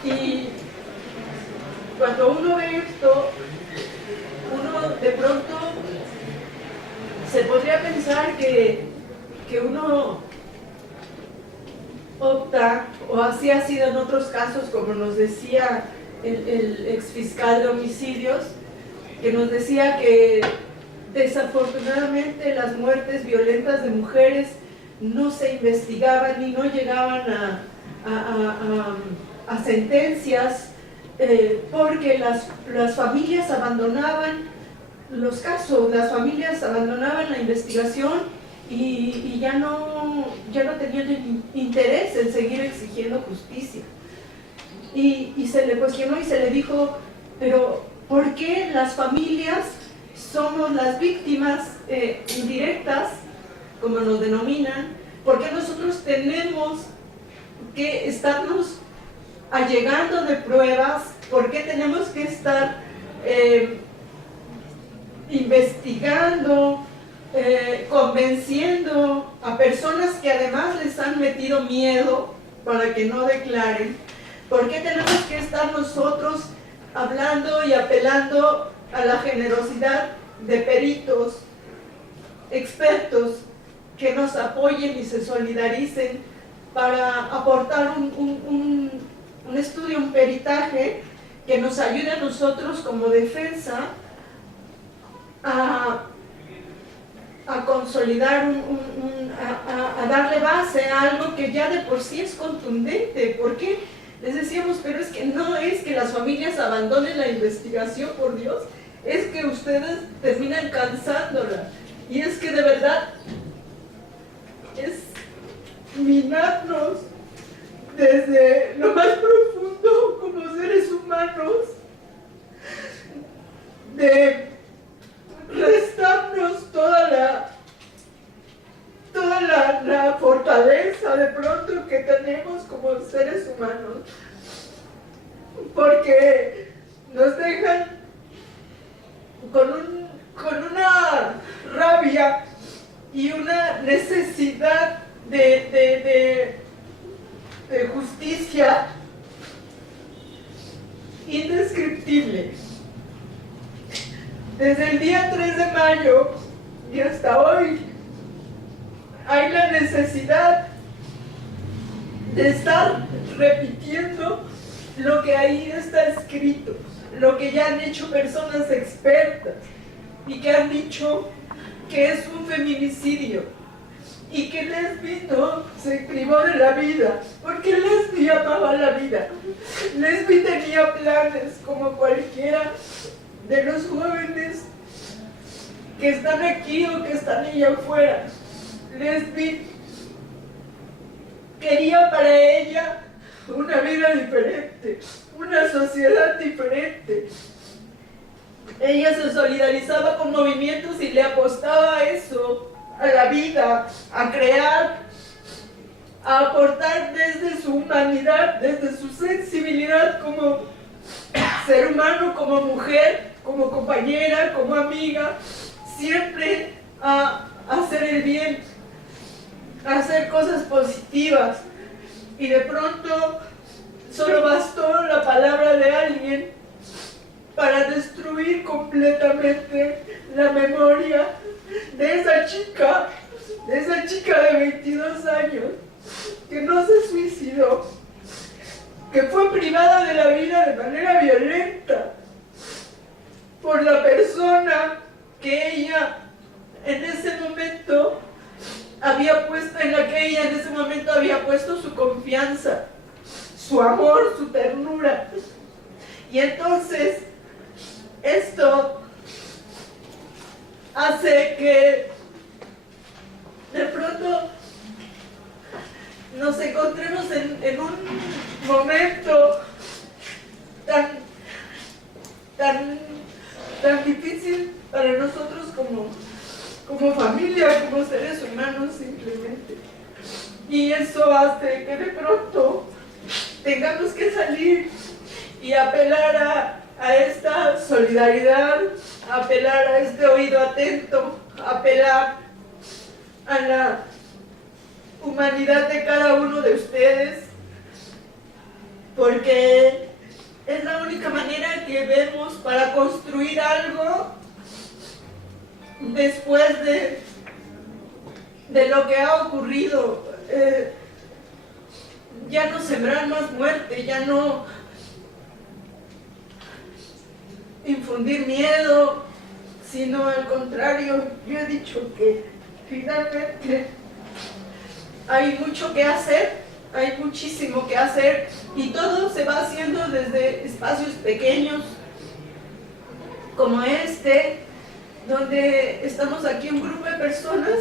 Y cuando uno ve esto, uno de pronto se podría pensar que uno opta, o así ha sido en otros casos, como nos decía el exfiscal de homicidios, que nos decía que desafortunadamente las muertes violentas de mujeres no se investigaban y no llegaban a sentencias, porque las familias abandonaban los casos, las familias abandonaban la investigación y ya no tenían interés en seguir exigiendo justicia. Y se le cuestionó y se le dijo, pero ¿por qué las familias somos las víctimas indirectas, como nos denominan? ¿Por qué nosotros tenemos que estarnos allegando de pruebas? ¿Por qué tenemos que estar investigando, convenciendo a personas que además les han metido miedo para que no declaren? ¿Por qué tenemos que estar nosotros hablando y apelando a la generosidad de peritos, expertos, que nos apoyen y se solidaricen para aportar un estudio, un peritaje que nos ayude a nosotros como defensa a consolidar, a darle base a algo que ya de por sí es contundente? ¿Por qué? Les decíamos, pero es que no es que las familias abandonen la investigación, por Dios, es que ustedes terminan cansándola, y es que de verdad es minarnos desde lo más profundo como seres humanos, de restarnos toda la fortaleza de pronto que tenemos como seres humanos, porque nos dejan con una rabia y una necesidad de justicia indescriptible. Desde el día 3 de mayo y hasta hoy hay la necesidad de estar repitiendo lo que ahí está escrito, lo que ya han hecho personas expertas y que han dicho que es un feminicidio y que Lesbi no se privó de la vida, porque Lesbi amaba la vida. Lesbi tenía planes como cualquiera de los jóvenes que están aquí o que están allá afuera. Lesbi quería para ella una vida diferente, una sociedad diferente. Ella se solidarizaba con movimientos y le apostaba a eso, a la vida, a crear, a aportar desde su humanidad, desde su sensibilidad como ser humano, como mujer, como compañera, como amiga, siempre a hacer el bien, a hacer cosas positivas. Y de pronto solo bastó la palabra de alguien completamente la memoria de esa chica de 22 años, que no se suicidó, que fue privada de la vida de manera violenta por la persona que ella en ese momento en la que ella en ese momento había puesto su confianza, su amor, su ternura. Y entonces esto hace que de pronto nos encontremos en un momento tan difícil para nosotros como familia, como seres humanos simplemente. Y eso hace que de pronto tengamos que salir y apelar a esta solidaridad, apelar a este oído atento, apelar a la humanidad de cada uno de ustedes, porque es la única manera que vemos para construir algo después de lo que ha ocurrido. Ya no sembrar más muerte, ya no infundir miedo, sino al contrario. Yo he dicho que finalmente hay mucho que hacer, hay muchísimo que hacer, y todo se va haciendo desde espacios pequeños como este, donde estamos aquí un grupo de personas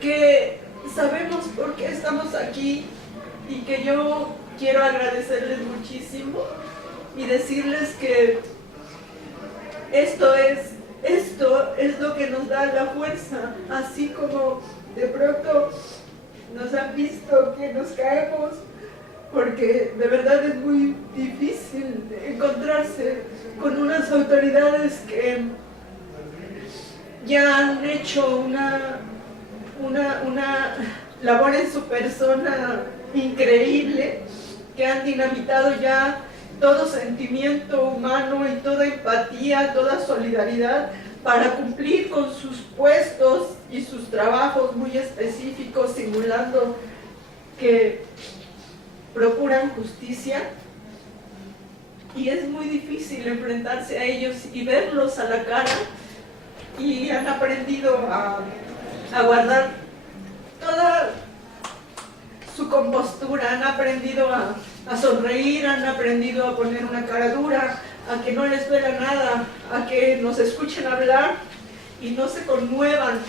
que sabemos por qué estamos aquí, y que yo quiero agradecerles muchísimo y decirles que esto es lo que nos da la fuerza, así como de pronto nos han visto que nos caemos, porque de verdad es muy difícil encontrarse con unas autoridades que ya han hecho una labor en su persona increíble, que han dinamitado ya todo sentimiento humano y toda empatía, toda solidaridad para cumplir con sus puestos y sus trabajos muy específicos, simulando que procuran justicia. Y es muy difícil enfrentarse a ellos y verlos a la cara, y han aprendido a guardar toda su compostura, han aprendido a sonreír, han aprendido a poner una cara dura, a que no les duela nada, a que nos escuchen hablar y no se conmuevan.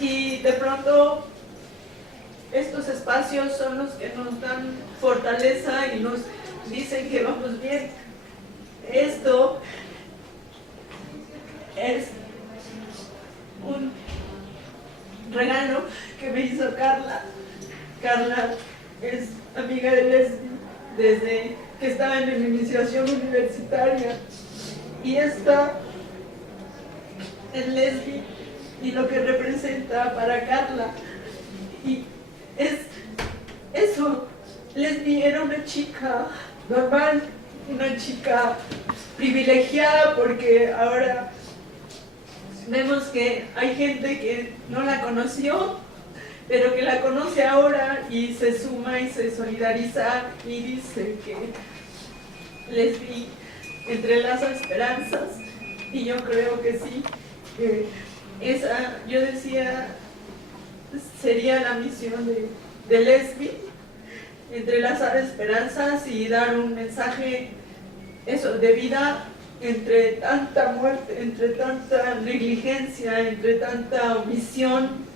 Y de pronto estos espacios son los que nos dan fortaleza y nos dicen que vamos bien. Esto es un regalo que me hizo Carla. Carla es amiga de Lesbi desde que estaba en mi iniciación universitaria, y esta es Lesbi y lo que representa para Carla. Y es eso. Lesbi era una chica normal, una chica privilegiada, porque ahora vemos que hay gente que no la conoció, pero que la conoce ahora y se suma y se solidariza y dice que Lesbi entrelaza esperanzas. Y yo creo que sí, que esa, yo decía, sería la misión de Lesbi, entrelazar esperanzas y dar un mensaje de vida entre tanta muerte, entre tanta negligencia, entre tanta omisión,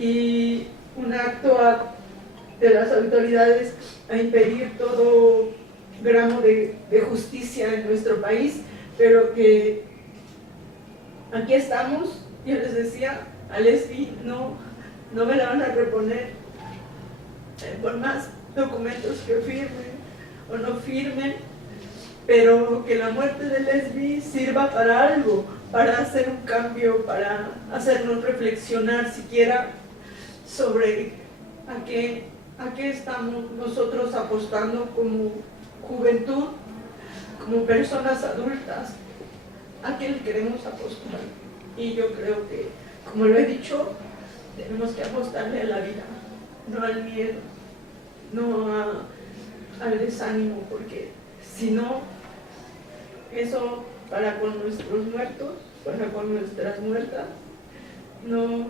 y un acto de las autoridades a impedir todo gramo de justicia en nuestro país. Pero que aquí estamos. Yo les decía, a Lesbi no me la van a reponer por más documentos que firmen o no firmen, pero que la muerte de Lesbi sirva para algo, para hacer un cambio, para hacernos reflexionar siquiera sobre a qué estamos nosotros apostando como juventud, como personas adultas, a qué le queremos apostar. Y yo creo que, como lo he dicho, tenemos que apostarle a la vida, no al miedo, no al desánimo, porque si no, eso para con nuestros muertos, para con nuestras muertas, no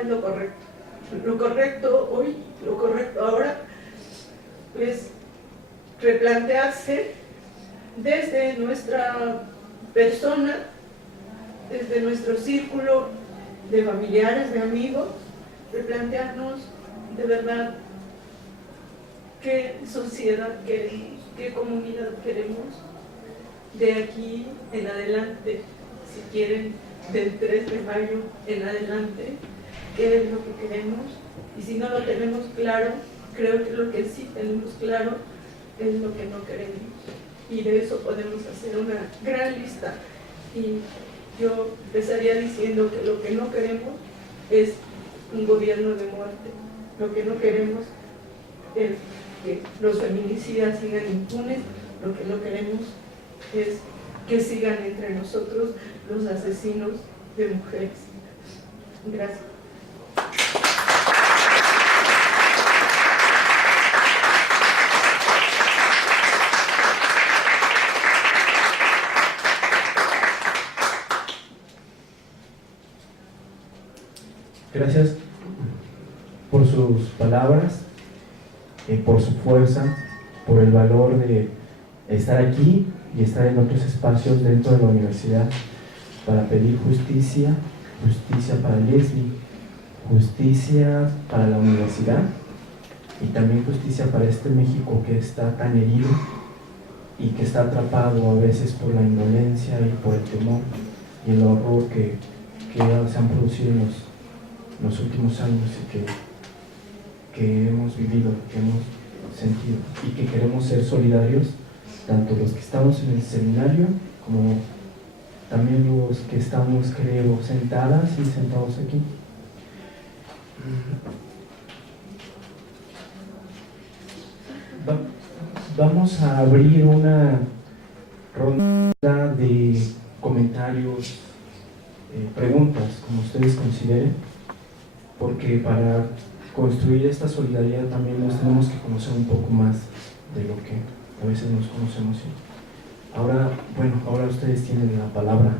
es lo correcto. Lo correcto hoy, lo correcto ahora, es replantearse desde nuestra persona, desde nuestro círculo de familiares, de amigos, replantearnos de verdad qué sociedad queremos, qué comunidad queremos de aquí en adelante, si quieren, del 3 de mayo en adelante, qué es lo que queremos. Y si no lo tenemos claro, creo que lo que sí tenemos claro es lo que no queremos. Y de eso podemos hacer una gran lista. Y yo empezaría diciendo que lo que no queremos es un gobierno de muerte. Lo que no queremos es que los feminicidas sigan impunes. Lo que no queremos es que sigan entre nosotros los asesinos de mujeres. Gracias. Gracias por sus palabras, por su fuerza, por el valor de estar aquí y estar en otros espacios dentro de la universidad para pedir justicia, justicia para Leslie, justicia para la universidad y también justicia para este México que está tan herido y que está atrapado a veces por la indolencia y por el temor y el horror que se han producido en los últimos años y que hemos vivido, que hemos sentido y que queremos ser solidarios, tanto los que estamos en el seminario como también los que estamos, creo, sentadas y sentados aquí. Vamos a abrir una ronda de comentarios, preguntas, como ustedes consideren, porque para construir esta solidaridad también nos tenemos que conocer un poco más de lo que a veces nos conocemos. Ahora, bueno, ahora ustedes tienen la palabra.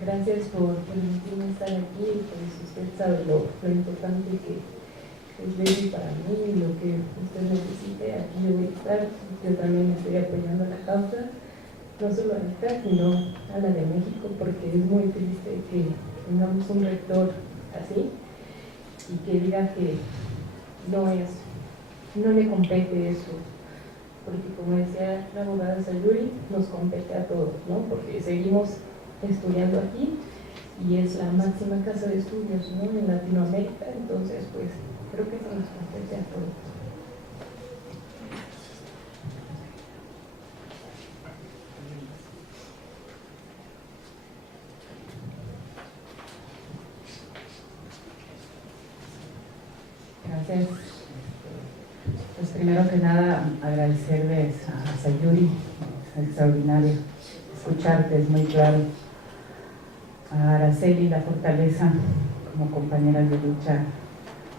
Gracias por permitirme estar aquí, pues usted sabe lo importante que es Leslie para mí, lo que usted necesite, aquí yo voy a estar. Yo también estoy apoyando la causa, no solo a esta, sino a la de México, porque es muy triste que tengamos un rector así y que diga que no le compete eso, porque como decía la abogada Sayuri, nos compete a todos, ¿no? Porque seguimos estudiando aquí y es la máxima casa de estudios, ¿no?, en Latinoamérica, entonces pues creo que eso nos compete a todos. Gracias. Pues primero que nada agradecerles a Sayuri, es extraordinario escucharte, es muy claro. A Araceli, la fortaleza como compañeras de lucha,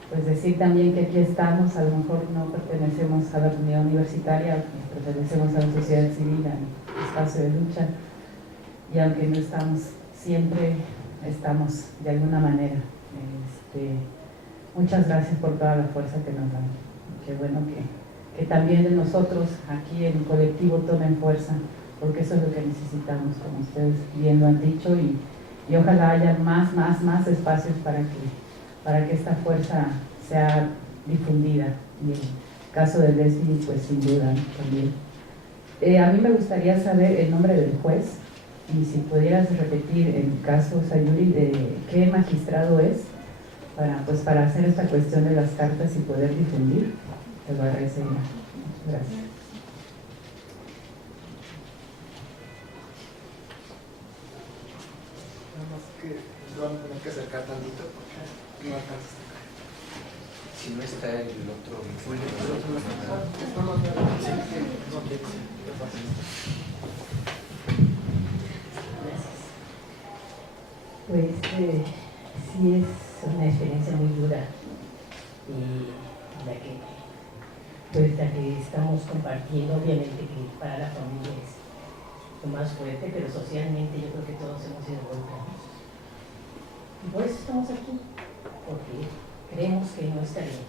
pues decir también que aquí estamos, a lo mejor no pertenecemos a la comunidad universitaria, pertenecemos a la sociedad civil, al espacio de lucha, y aunque no estamos, siempre estamos de alguna manera. Muchas gracias por toda la fuerza que nos dan. Qué bueno que también de nosotros aquí en el colectivo tomen fuerza, porque eso es lo que necesitamos, como ustedes bien lo han dicho, y ojalá haya más espacios para que esta fuerza sea difundida. Y en el caso de Leslie, pues sin duda también. A mí me gustaría saber el nombre del juez, y si pudieras repetir el caso, Sayuri, de qué magistrado es, para hacer esta cuestión de las cartas y poder difundir. Te lo agradecería. Gracias. que nos van a tener que acercar tantito porque no alcanza hasta acá. Si no está el otro folio, Pues sí es una experiencia muy dura y la que estamos compartiendo, obviamente que para la familia es lo más fuerte, pero socialmente yo creo que todos hemos sido golpeados. Y por eso estamos aquí, porque creemos que no está bien,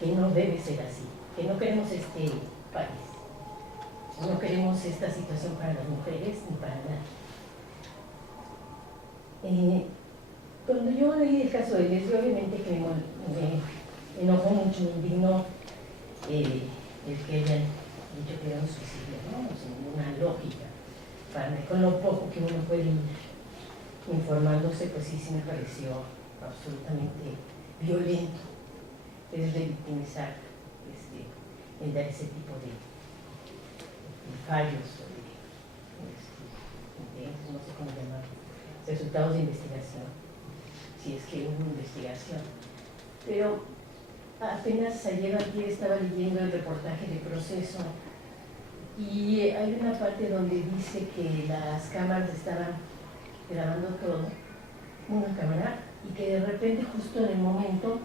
que no debe ser así, que no queremos este país, no queremos esta situación para las mujeres ni para nadie. Cuando yo leí el caso de Leslie, obviamente que me enojó mucho, me indignó el que hayan dicho que era un suicidio, ¿no? Sin ninguna lógica. Con lo poco que uno puede ir informándose, pues sí me pareció absolutamente violento desde victimizar, el dar ese tipo de fallos o de no sé cómo llamarlo, resultados de investigación, si es que hubo investigación. Pero apenas ayer aquí estaba leyendo el reportaje de Proceso y hay una parte donde dice que las cámaras estaban grabando todo, una cámara, y que de repente justo en el momento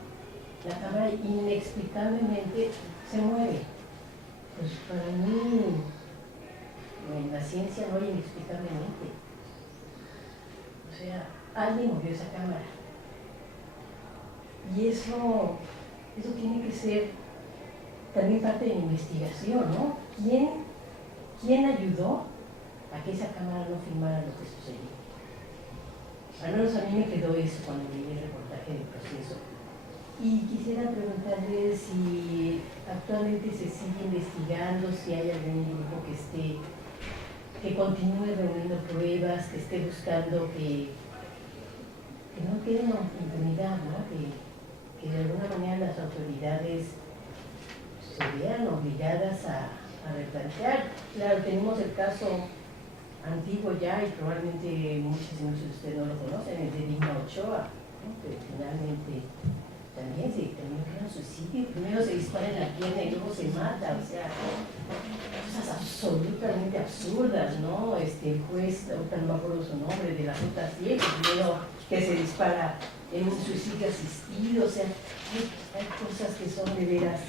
la cámara inexplicablemente se mueve. Pues para mí en la ciencia no hay inexplicablemente. O sea, alguien movió esa cámara. Y eso tiene que ser también parte de la investigación, ¿no? ¿Quién ayudó a que esa cámara no filmara lo que sucedió? Al menos a mí me quedó eso cuando leí el reportaje del Proceso. Y quisiera preguntarle si actualmente se sigue investigando, si hay algún grupo que continúe reuniendo pruebas, que esté buscando que no quede impunidad, ¿no? Que de alguna manera las autoridades se vean obligadas a replantear. Claro, tenemos el caso antiguo ya y probablemente muchos y muchos de ustedes no lo conocen, el de Digna Ochoa, ¿no? Que finalmente también era un suicidio, primero se dispara en la pierna y luego se mata, o sea, cosas absolutamente absurdas, ¿no? El juez, ahorita no me acuerdo su nombre, de la Ruta 7, primero que se dispara en un suicidio asistido, o sea, hay cosas que son de veras,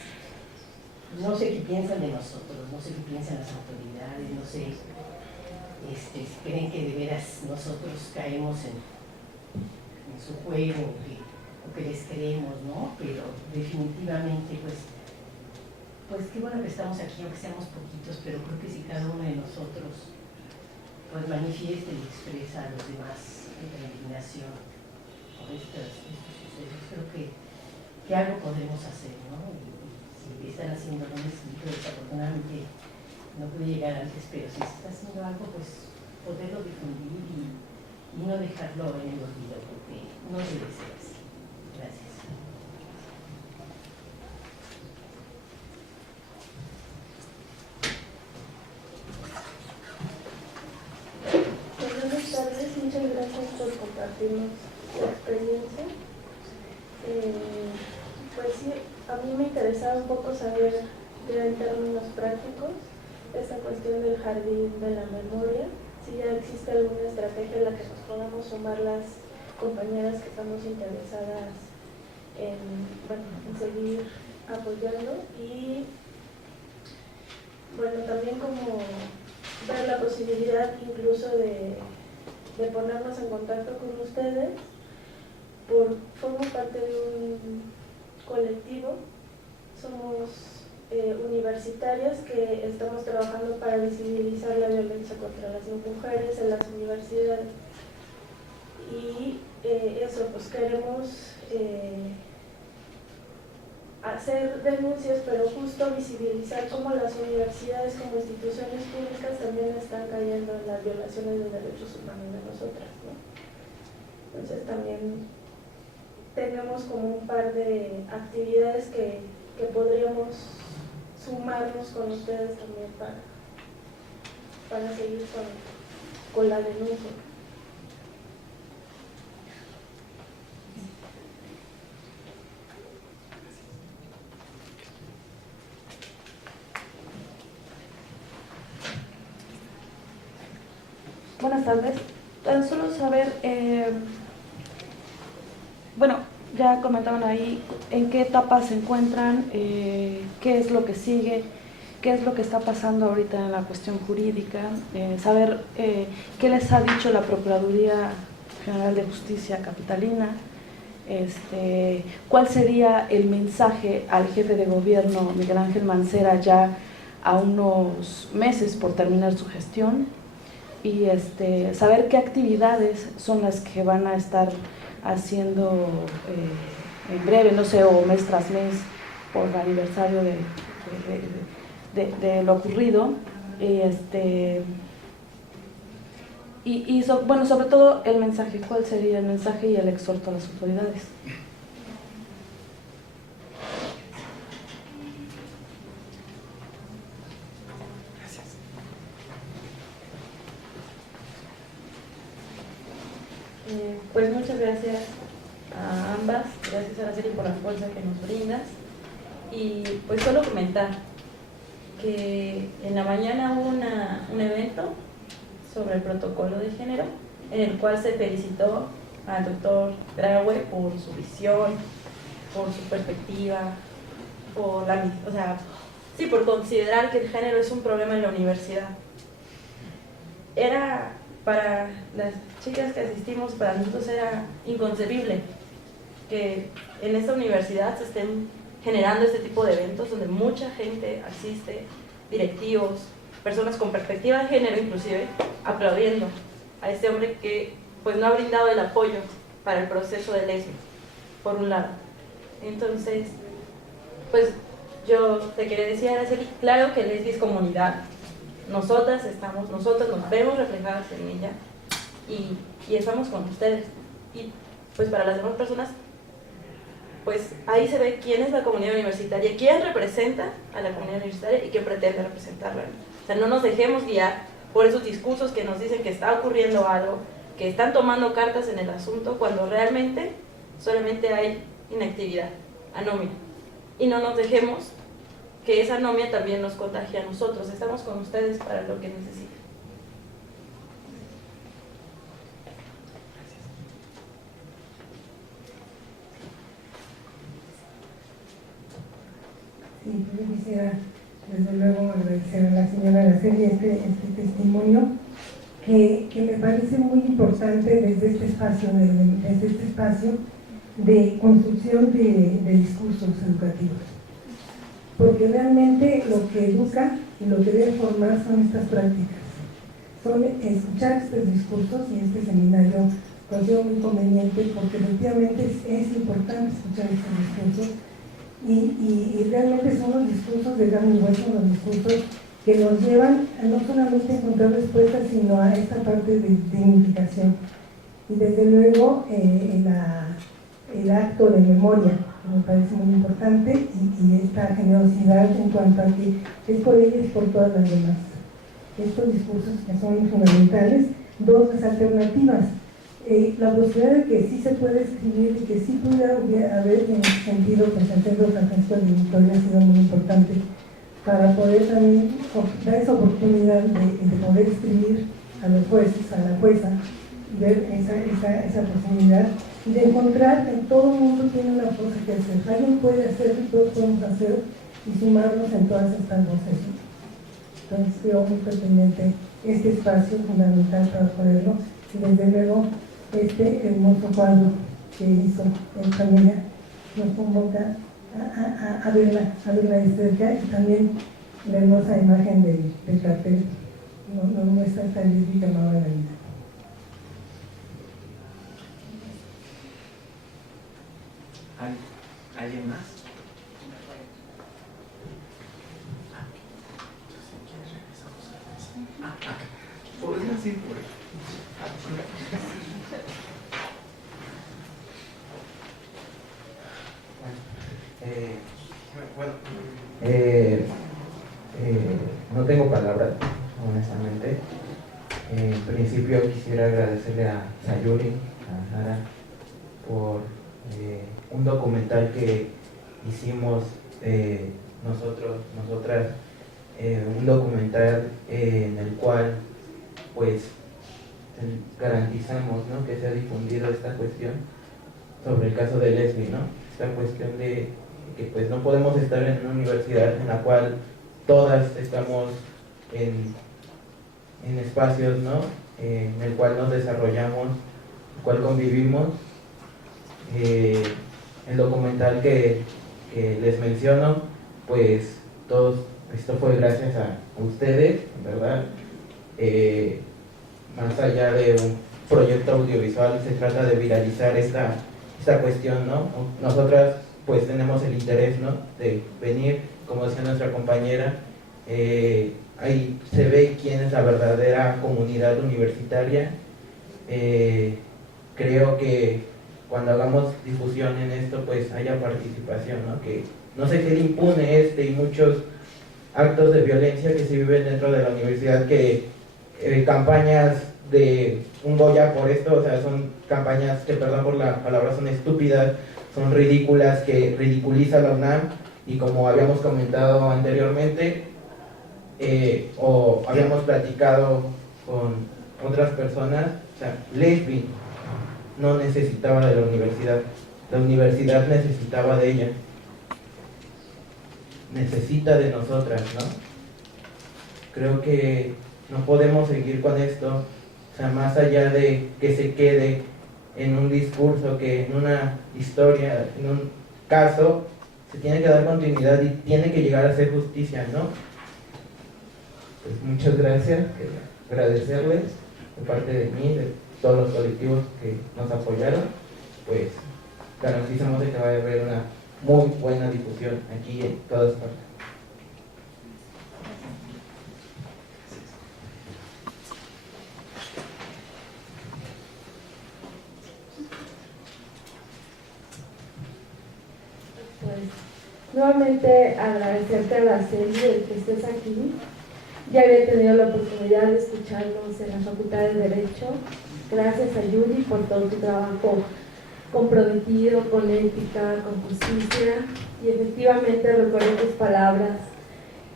no sé qué piensan de nosotros, no sé qué piensan las autoridades, no sé si creen que de veras nosotros caemos en su juego o que les creemos, ¿no? Pero definitivamente, pues qué bueno que estamos aquí, aunque seamos poquitos, pero creo que si cada uno de nosotros pues manifiesta y expresa a los demás la indignación por estos sucesos, creo que algo podremos hacer, ¿no? Y si están haciendo un escrito, desafortunadamente no pude llegar antes, pero si se está haciendo algo, pues poderlo difundir y no dejarlo en el olvido, porque no debe ser así. Gracias. Buenas tardes, muchas gracias por compartirnos la experiencia. Pues sí, a mí me interesaba un poco saber ya en términos prácticos esta cuestión del jardín de la memoria, si ya existe alguna estrategia en la que nos podamos sumar las compañeras que estamos interesadas en seguir apoyando y bueno, también como ver la posibilidad incluso de ponernos en contacto con ustedes. Formo parte de un colectivo, somos universitarias que estamos trabajando para visibilizar la violencia contra las mujeres en las universidades y eso, pues queremos hacer denuncias, pero justo visibilizar cómo las universidades como instituciones públicas también están cayendo en las violaciones de derechos humanos de nosotras, ¿no? Entonces también tenemos como un par de actividades que podríamos sumarnos con ustedes también para seguir con la denuncia. Buenas tardes. Tan solo saber, bueno, ya comentaban ahí en qué etapa se encuentran, qué es lo que sigue, qué es lo que está pasando ahorita en la cuestión jurídica, saber qué les ha dicho la Procuraduría General de Justicia Capitalina, cuál sería el mensaje al jefe de gobierno Miguel Ángel Mancera ya a unos meses por terminar su gestión, y saber qué actividades son las que van a estar haciendo en breve, no sé, o mes tras mes, por el aniversario de lo ocurrido. Bueno, sobre todo el mensaje, ¿cuál sería el mensaje y el exhorto a las autoridades? Pues muchas gracias a ambas, gracias Araceli por la fuerza que nos brindas, y pues solo comentar que en la mañana hubo un evento sobre el protocolo de género en el cual se felicitó al doctor Graue por su visión, por su perspectiva, por por considerar que el género es un problema en la universidad. Era para las chicas que asistimos, para nosotros era inconcebible que en esta universidad se estén generando este tipo de eventos donde mucha gente asiste, directivos, personas con perspectiva de género inclusive, aplaudiendo a este hombre que pues no ha brindado el apoyo para el proceso de Lesbi, por un lado. Entonces, pues yo te quería decir, Araceli, claro que Lesbi es comunidad, nosotros nos vemos reflejadas en ella y estamos con ustedes. Y pues para las demás personas, pues ahí se ve quién es la comunidad universitaria, quién representa a la comunidad universitaria y quién pretende representarla. O sea, no nos dejemos guiar por esos discursos que nos dicen que está ocurriendo algo, que están tomando cartas en el asunto, cuando realmente solamente hay inactividad, anomia. Y no nos dejemos que esa anomia también nos contagie a nosotros. Estamos con ustedes para lo que necesiten. Sí, yo quisiera desde luego agradecer a la señora Araceli este testimonio que me parece muy importante desde este espacio de construcción de discursos educativos, porque realmente lo que educa y lo que debe formar son estas prácticas, son escuchar estos discursos, y este seminario considero muy conveniente porque efectivamente es importante escuchar estos discursos. Y realmente son los discursos de carne y hueso, los discursos que nos llevan a no solamente a encontrar respuestas, sino a esta parte de dignificación. Y desde luego el acto de memoria, que me parece muy importante, y esta generosidad en cuanto a que es por ellas y por todas las demás. Estos discursos que son fundamentales. Dos, las alternativas. La posibilidad de que sí se puede escribir y que sí pudiera haber en ese sentido, pues el Centro Francisco de Victoria ha sido muy importante para poder también dar esa oportunidad de poder escribir a los jueces, a la jueza, ver esa posibilidad y de encontrar que todo el mundo tiene una cosa que hacer. Alguien puede hacerlo y todos podemos hacer y sumarnos en todas estas voces. Entonces creo muy pertinente este espacio fundamental para poderlo, y desde luego este hermoso cuadro que hizo en familia nos convoca a verla de cerca, y también la hermosa imagen del cartel nos muestra esta lírica amada de la vida. ¿Alguien más? ¿Podrías ir por ahí? No tengo palabras, honestamente. En principio quisiera agradecerle a Sayuri, a Sara, por un documental que hicimos nosotras, un documental en el cual pues garantizamos, ¿no?, que se ha difundido esta cuestión sobre el caso de Leslie, ¿no? Esta cuestión de que pues no podemos estar en una universidad en la cual todas estamos en espacios, ¿no?, en el cual nos desarrollamos, en el cual convivimos. El documental que les menciono, pues todo esto fue gracias a ustedes, ¿verdad? Más allá de un proyecto audiovisual, se trata de viralizar esta cuestión, ¿no? Nosotras pues tenemos el interés, ¿no?, de venir, como decía nuestra compañera, ahí se ve quién es la verdadera comunidad universitaria. Creo que cuando hagamos difusión en esto, pues haya participación, ¿no?, que no se quede impune y muchos actos de violencia que se viven dentro de la universidad, que campañas de un Goya por esto, o sea, son campañas que, perdón por la palabra, son estúpidas, son ridículas, que ridiculiza la UNAM, y como habíamos comentado anteriormente, o habíamos platicado con otras personas, o sea, Leslie no necesitaba de la universidad necesitaba de ella, necesita de nosotras, ¿no? Creo que no podemos seguir con esto, o sea, más allá de que se quede en un discurso, que en una historia, en un caso, se tiene que dar continuidad y tiene que llegar a hacer justicia, ¿no? Pues muchas gracias, agradecerles de parte de mí, de todos los colectivos que nos apoyaron, pues garantizamos de que va a haber una muy buena difusión aquí en todas partes. Pues nuevamente agradecerte, Araceli, de que estés aquí. Ya había tenido la oportunidad de escucharnos en la Facultad de Derecho. Gracias a Yuri por todo tu trabajo comprometido con ética, con justicia, y efectivamente recuerdo tus palabras,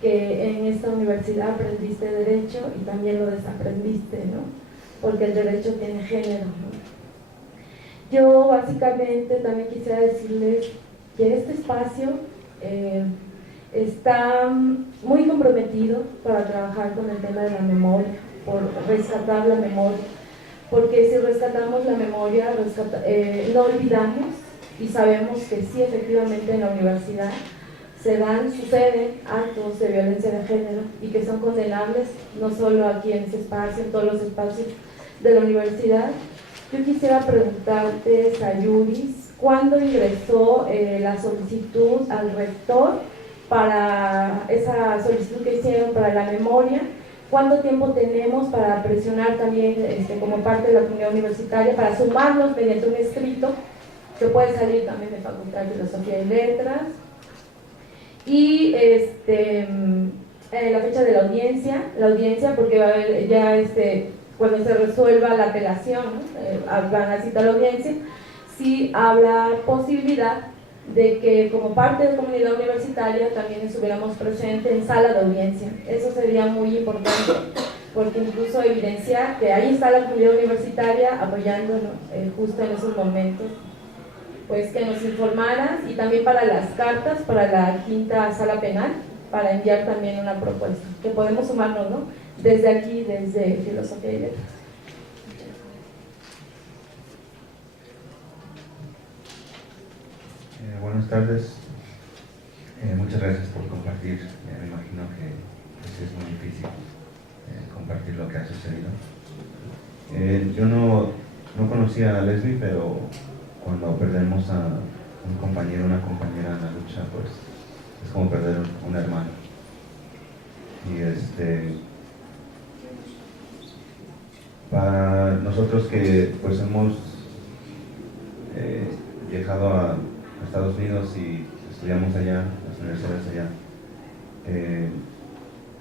que en esta universidad aprendiste Derecho y también lo desaprendiste, ¿no? Porque el Derecho tiene género, ¿no? Yo básicamente también quisiera decirles que este espacio está muy comprometido para trabajar con el tema de la memoria, por rescatar la memoria, porque si rescatamos la memoria, no olvidamos, y sabemos que sí, efectivamente en la universidad suceden actos de violencia de género y que son condenables, no solo aquí en este espacio, en todos los espacios de la universidad. Yo quisiera preguntarte, Sayuris, ¿cuándo ingresó la solicitud al rector para esa solicitud que hicieron para la memoria? ¿Cuánto tiempo tenemos para presionar también como parte de la comunidad universitaria para sumarnos mediante un escrito que puede salir también de Facultad de Filosofía y Letras? Y la fecha de la audiencia, porque va a haber ya cuando se resuelva la apelación, ¿no? Van a citar la audiencia, si habrá posibilidad de que como parte de la comunidad universitaria también estuviéramos presentes en sala de audiencia. Eso sería muy importante, porque incluso evidenciar que ahí está la comunidad universitaria apoyándonos justo en esos momentos. Pues que nos informaras, y también para las cartas, para la quinta sala penal, para enviar también una propuesta, que podemos sumarnos, ¿no? Desde aquí, desde Filosofía y Letras. Buenas tardes, muchas gracias por compartir. Me imagino que pues, es muy difícil compartir lo que ha sucedido. Yo no conocía a Leslie, pero cuando perdemos a un compañero, una compañera en la lucha, pues es como perder un hermano. Y para nosotros que pues hemos viajado a Estados Unidos y estudiamos allá, las universidades allá,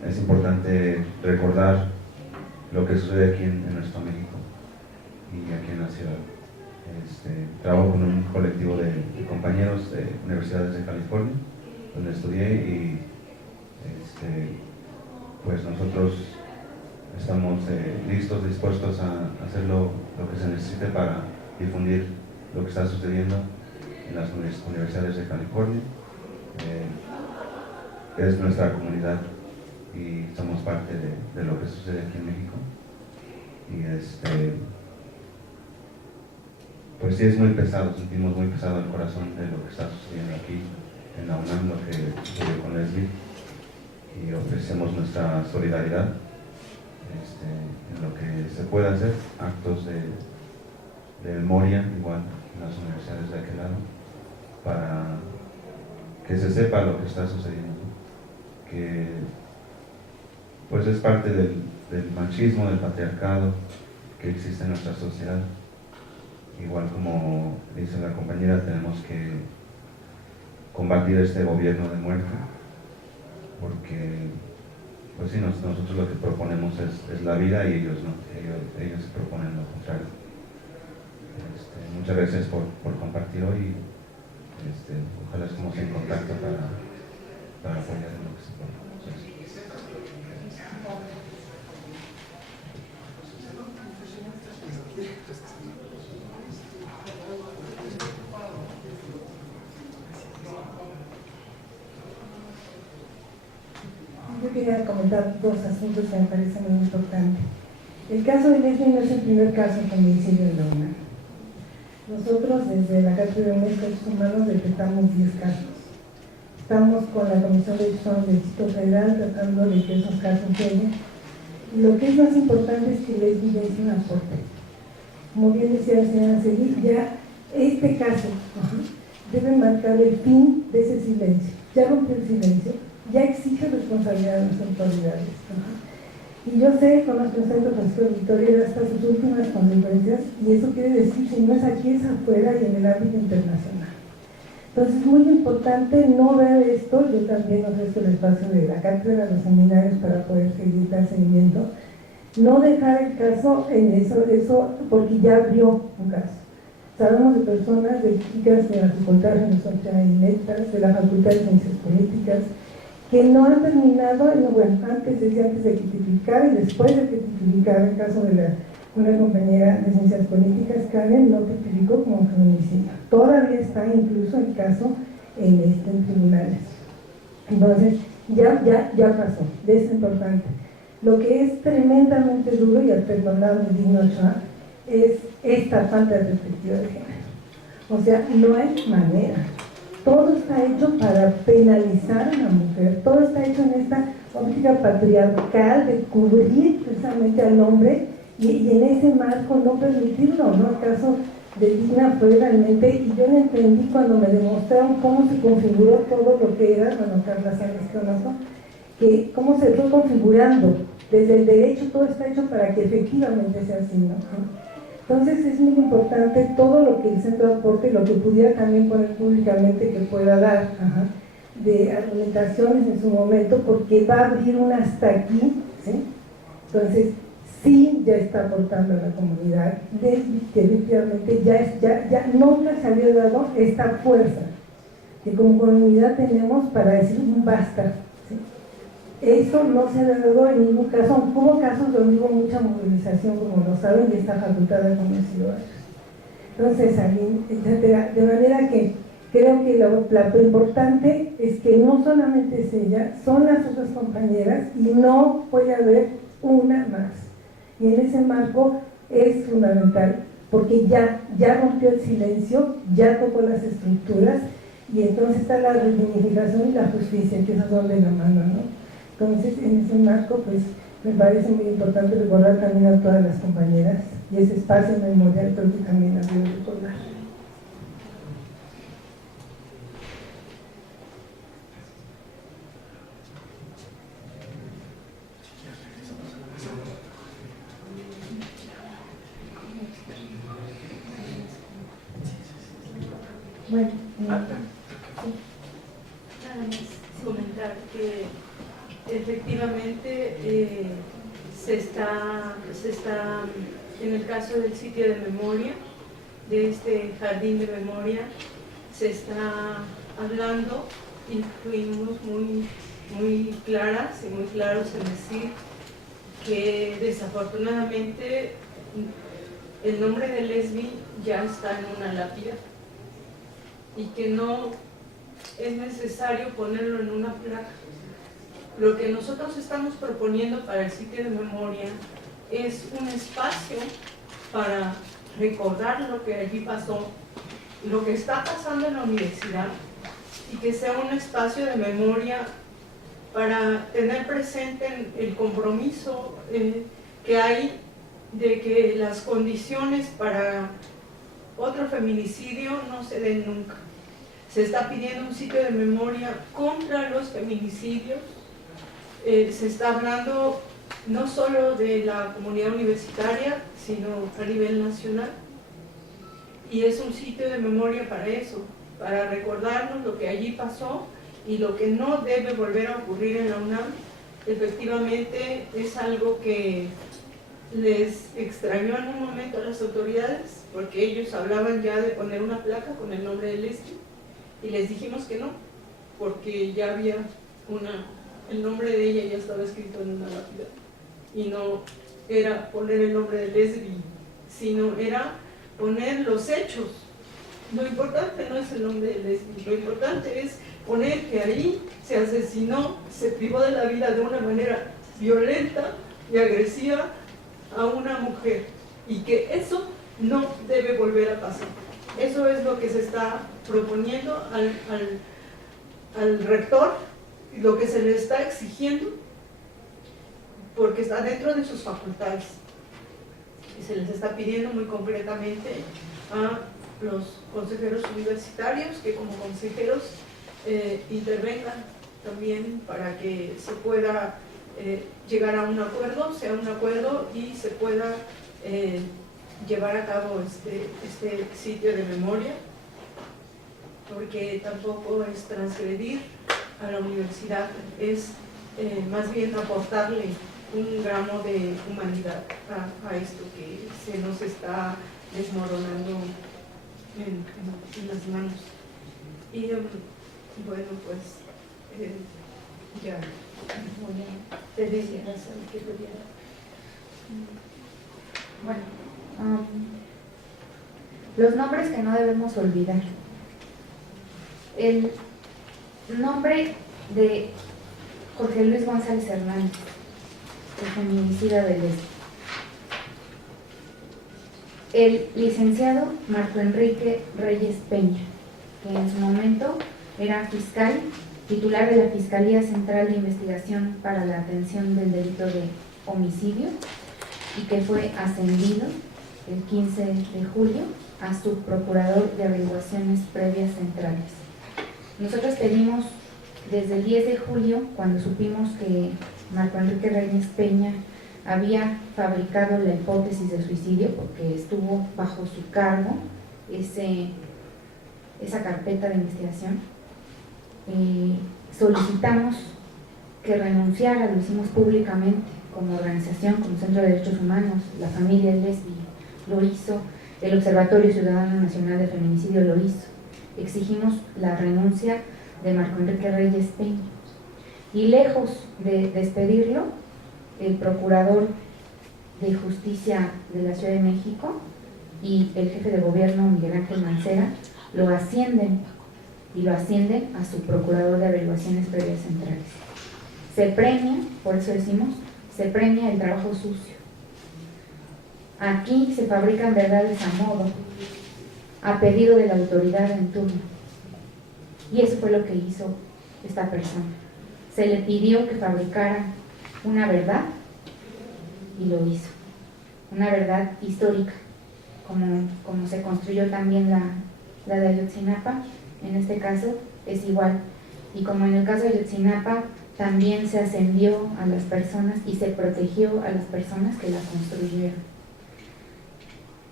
es importante recordar lo que sucede aquí en nuestro México y aquí en la ciudad. Trabajo con un colectivo de compañeros de universidades de California, donde estudié, y pues nosotros estamos listos, dispuestos a hacer lo que se necesite para difundir lo que está sucediendo en las universidades de California. Es nuestra comunidad y somos parte de lo que sucede aquí en México. Y pues sí, es muy pesado, sentimos muy pesado el corazón de lo que está sucediendo aquí en la UNAM, lo que sucedió con Leslie, y ofrecemos nuestra solidaridad en lo que se pueda hacer, actos de memoria, igual en las universidades de aquel lado, para que se sepa lo que está sucediendo, ¿no? Que pues es parte del machismo, del patriarcado que existe en nuestra sociedad. Igual como dice la compañera, tenemos que combatir este gobierno de muerte, porque pues sí, nosotros lo que proponemos es la vida y ellos no, ellos proponen lo contrario. Muchas gracias por compartir hoy. Ojalá estemos en contacto para apoyar en lo que se pueda. Yo quería comentar dos asuntos que me parecen muy importantes. El caso de Leslie no es el primer caso de feminicidio en la UNAM. Nosotros desde la Cátedra de Derechos Humanos detectamos 10 casos. Estamos con la Comisión de Derechos Humanos del Distrito Federal tratando de que esos casos lleguen. Y lo que es más importante es que Leslie ya hizo un aporte. Como bien decía la señora Celi, ya este caso debe marcar el fin de ese silencio. Ya rompió el silencio, ya exige responsabilidad de las autoridades. Y yo sé, conozco el Centro Francisco Victoria hasta sus últimas consecuencias, y eso quiere decir, si no es aquí, es afuera y en el ámbito internacional. Entonces es muy importante no ver esto. Yo también ofrezco el espacio de la cátedra, de los seminarios para poder seguir dar seguimiento. No dejar el caso en eso porque ya abrió un caso. Sabemos de personas, de chicas de la Facultad de Filosofía y Letras, de la Facultad de Ciencias Políticas, que no han terminado, bueno, antes de que tipificara y después de que tipificara el caso de una compañera de Ciencias Políticas, Karen, no tipificó como feminicidio. Todavía está incluso el caso en tribunales. Entonces, ya pasó, es importante. Lo que es tremendamente duro, y al perdonado de Digno Ochoa, es esta falta de perspectiva de género. O sea, no hay manera. Todo está hecho para penalizar a la mujer, todo está hecho en esta óptica patriarcal de cubrir precisamente al hombre y en ese marco no permitirlo, ¿no? El caso de Digna fue realmente, y yo no entendí cuando me demostraron cómo se configuró todo lo que era, bueno, Carla Sánchez conozco, que cómo se fue configurando. Desde el derecho todo está hecho para que efectivamente sea así, ¿no? Entonces es muy importante todo lo que el centro aporte, lo que pudiera también poner públicamente que pueda dar de argumentaciones en su momento, porque va a abrir una hasta aquí, ¿sí? Entonces sí ya está aportando a la comunidad, que efectivamente ya nunca se había dado esta fuerza que como comunidad tenemos para decir un basta, ¿sí? Eso no se ha dado en ningún caso. Hubo casos donde hubo mucha movilización, como lo saben, y esta facultad ha conocido. Entonces, etcétera. De manera que creo que lo importante es que no solamente es ella, son las otras compañeras y no puede haber una más. Y en ese marco es fundamental, porque ya rompió el silencio, ya tocó las estructuras, y entonces está la reivindicación y la justicia, que esas son de la mano, ¿no? Entonces, en ese marco, pues, me parece muy importante recordar también a todas las compañeras, y ese espacio memorial creo que también las debo recordar. Bueno, nada más comentar que efectivamente se está, en el caso del sitio de memoria, de este jardín de memoria, se está hablando, y fuimos muy claras y muy claros en decir que desafortunadamente el nombre de Lesbi ya está en una lápida y que no es necesario ponerlo en una placa. Lo que nosotros estamos proponiendo para el sitio de memoria es un espacio para recordar lo que allí pasó, lo que está pasando en la universidad, y que sea un espacio de memoria para tener presente el compromiso que hay de que las condiciones para otro feminicidio no se den nunca. Se está pidiendo un sitio de memoria contra los feminicidios. Se está hablando no solo de la comunidad universitaria, sino a nivel nacional. Y es un sitio de memoria para eso, para recordarnos lo que allí pasó y lo que no debe volver a ocurrir en la UNAM. Efectivamente es algo que les extrañó en un momento a las autoridades, porque ellos hablaban ya de poner una placa con el nombre de Lesbi, y les dijimos que no, porque ya había el nombre de ella ya estaba escrito en una lápida, y no era poner el nombre de Lesbi, sino era poner los hechos. Lo importante no es el nombre de Lesbi, lo importante es poner que ahí se asesinó, se privó de la vida de una manera violenta y agresiva a una mujer, y que eso no debe volver a pasar. Eso es lo que se está proponiendo al rector, y lo que se le está exigiendo, porque está dentro de sus facultades, y se les está pidiendo muy concretamente a los consejeros universitarios que como consejeros intervengan también para que se pueda llegar a un acuerdo, sea un acuerdo y se pueda llevar a cabo este sitio de memoria, porque tampoco es transgredir a la universidad, es más bien aportarle un gramo de humanidad a esto que se nos está desmoronando en las manos. Y bueno, pues ya voy a pedir que pudiera. Bueno, los nombres que no debemos olvidar. El nombre de Jorge Luis González Hernández, el feminicida de Lesbi. El licenciado Marco Enrique Reyes Peña, que en su momento era fiscal, titular de la Fiscalía Central de Investigación para la Atención del Delito de Homicidio, y que fue ascendido el 15 de julio a subprocurador de averiguaciones previas centrales. Nosotros pedimos desde el 10 de julio, cuando supimos que Marco Enrique Reyes Peña había fabricado la hipótesis de suicidio, porque estuvo bajo su cargo esa carpeta de investigación, solicitamos que renunciara, lo hicimos públicamente como organización, como Centro de Derechos Humanos, la familia Lesbi lo hizo, el Observatorio Ciudadano Nacional de Feminicidio lo hizo. Exigimos la renuncia de Marco Enrique Reyes Peña, y lejos de despedirlo, el Procurador de Justicia de la Ciudad de México y el jefe de gobierno Miguel Ángel Mancera lo ascienden, y lo ascienden a subprocurador de averiguaciones previas centrales. Se premia, por eso decimos, se premia el trabajo sucio. Aquí se fabrican verdades a modo, a pedido de la autoridad en turno. Y eso fue lo que hizo esta persona. Se le pidió que fabricara una verdad y lo hizo. Una verdad histórica, como se construyó también la de Ayotzinapa. En este caso es igual. Y como en el caso de Ayotzinapa, también se ascendió a las personas y se protegió a las personas que la construyeron.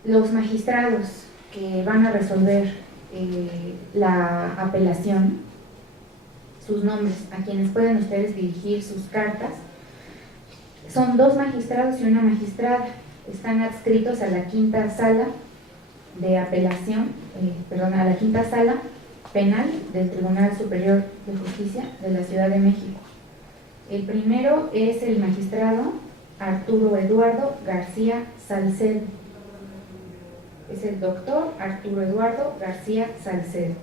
Los magistrados que van a resolver la apelación, sus nombres, a quienes pueden ustedes dirigir sus cartas, son 2 magistrados y una magistrada. Están adscritos a la quinta sala de apelación, a la quinta sala penal del Tribunal Superior de Justicia de la Ciudad de México. El primero es el magistrado Arturo Eduardo García Salcedo. Es el doctor Arturo Eduardo García Salcedo.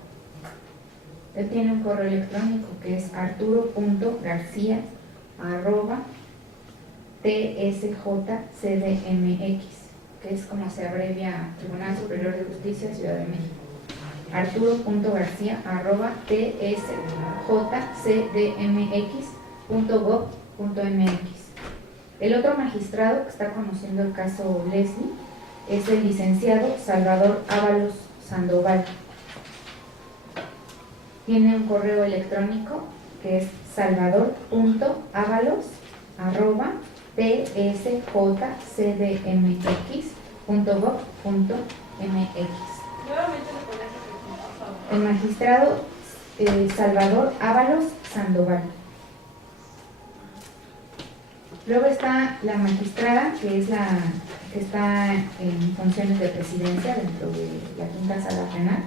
Él tiene un correo electrónico que es arturo.garcia@tsjcdmx, que es como se abrevia Tribunal Superior de Justicia, Ciudad de México. arturo.garcia@tsjcdmx.gov.mx. El otro magistrado que está conociendo el caso Leslie es el licenciado Salvador Ábalos Sandoval. Tiene un correo electrónico que es salvador.avalos@tsjcdmx.gov.mx. El magistrado Salvador Ábalos Sandoval. Luego está la magistrada, que es la que está en funciones de presidencia dentro de la Quinta Sala Penal,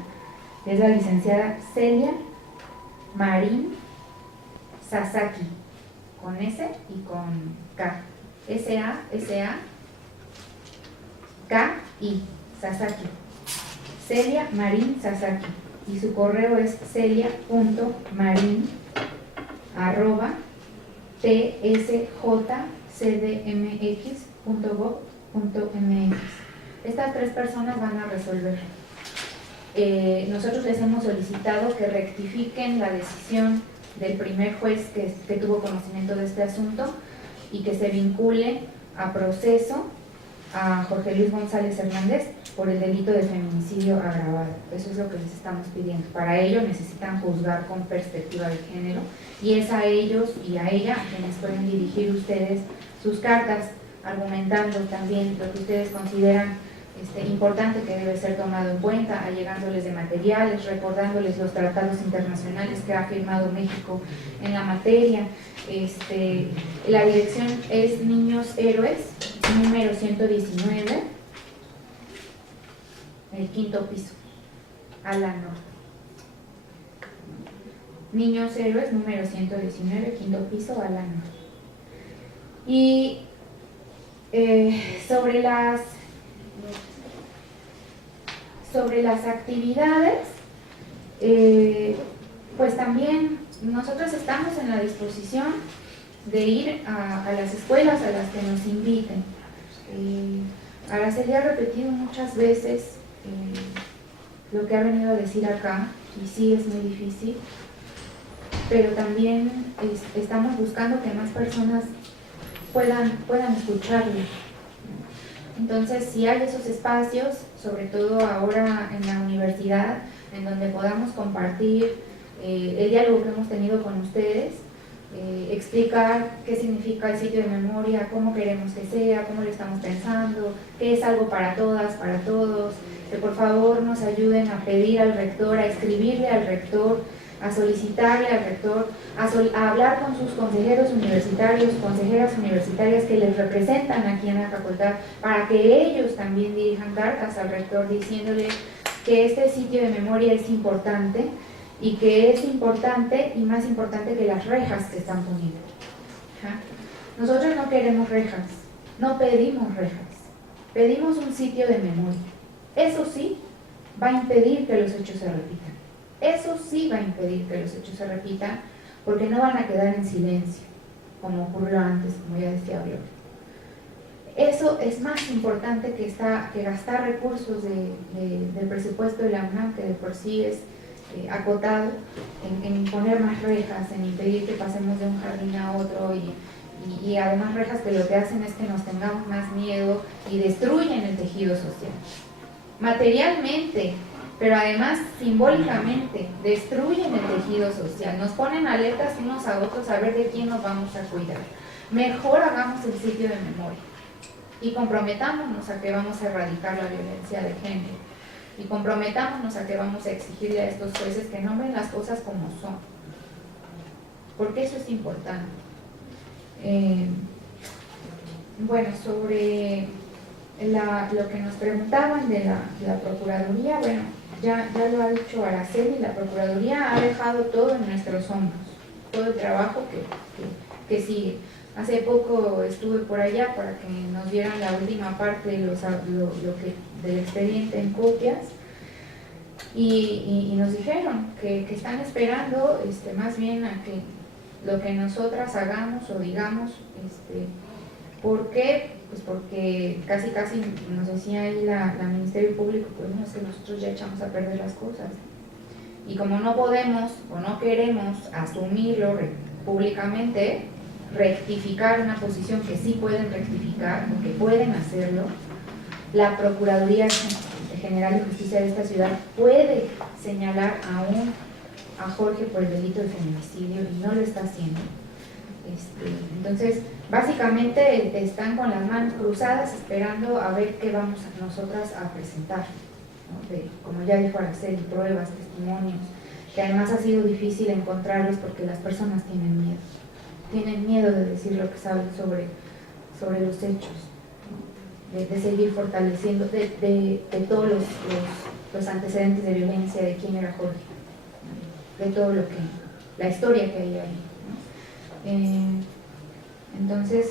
que es la licenciada Celia Marín Sasaki, con S y con K. S-A-S-A-K-I, Sasaki. Celia Marín Sasaki. Y su correo es celia.marin@tsjcdmx.gov.mx. Estas tres personas van a resolver. Nosotros les hemos solicitado que rectifiquen la decisión del primer juez que tuvo conocimiento de este asunto y que se vincule a proceso a Jorge Luis González Hernández por el delito de feminicidio agravado. Eso es lo que les estamos pidiendo. Para ello necesitan juzgar con perspectiva de género y es a ellos y a ella quienes pueden dirigir ustedes sus cartas, argumentando también lo que ustedes consideran importante que debe ser tomado en cuenta, allegándoles de materiales, recordándoles los tratados internacionales que ha firmado México en la materia. La dirección es Niños Héroes, número 119, el quinto piso, a la norte. Niños Héroes, número 119, quinto piso, a la norte. Y sobre las actividades, pues también nosotros estamos en la disposición de ir a las escuelas a las que nos inviten. Araceli ha repetido muchas veces lo que ha venido a decir acá, y sí es muy difícil, pero también estamos buscando que más personas puedan escucharlo. Entonces, si hay esos espacios, sobre todo ahora en la universidad, en donde podamos compartir el diálogo que hemos tenido con ustedes, explicar qué significa el sitio de memoria, cómo queremos que sea, cómo lo estamos pensando, qué es algo para todas, para todos, que por favor nos ayuden a pedir al rector, a escribirle al rector, a solicitarle al rector, a hablar con sus consejeros universitarios, consejeras universitarias que les representan aquí en la facultad, para que ellos también dirijan cartas al rector diciéndole que este sitio de memoria es importante y que es importante y más importante que las rejas que están poniendo. ¿Ja? Nosotros no queremos rejas, no pedimos rejas, pedimos un sitio de memoria. Eso sí va a impedir que los hechos se repitan. Eso sí va a impedir que los hechos se repitan, porque no van a quedar en silencio, como ocurrió antes, como ya decía Aurora. Eso es más importante que gastar recursos del presupuesto de la UNAM, que de por sí es acotado, en poner más rejas, en impedir que pasemos de un jardín a otro y además rejas que lo que hacen es que nos tengamos más miedo y destruyen el tejido social. Materialmente, pero además simbólicamente destruyen el tejido social, nos ponen alertas unos a otros a ver de quién nos vamos a cuidar. Mejor hagamos el sitio de memoria y comprometámonos a que vamos a erradicar la violencia de género y comprometámonos a que vamos a exigirle a estos jueces que nombren las cosas como son, porque eso es importante. Bueno, sobre lo que nos preguntaban de la Procuraduría, bueno, ya lo ha dicho Araceli, la Procuraduría ha dejado todo en nuestros hombros, todo el trabajo que sigue. Hace poco estuve por allá para que nos dieran la última parte de del expediente en copias y nos dijeron que están esperando más bien a que lo que nosotras hagamos o digamos. ¿Por qué? Pues porque casi nos decía ahí la Ministerio Público, pues no, es que nosotros ya echamos a perder las cosas. Y como no podemos o no queremos asumirlo públicamente, rectificar una posición que sí pueden rectificar o que pueden hacerlo, la Procuraduría General de Justicia de esta ciudad puede señalar aún a Jorge por el delito de feminicidio y no lo está haciendo. Entonces, básicamente están con las manos cruzadas esperando a ver qué vamos nosotras a presentar, ¿no? Como ya dijo Araceli, pruebas, testimonios, que además ha sido difícil encontrarlos porque las personas tienen miedo de decir lo que saben sobre los hechos, ¿no? de seguir fortaleciendo, de todos los antecedentes de violencia, de quién era Jorge, ¿no? De todo la historia que hay ahí, ¿no? Entonces,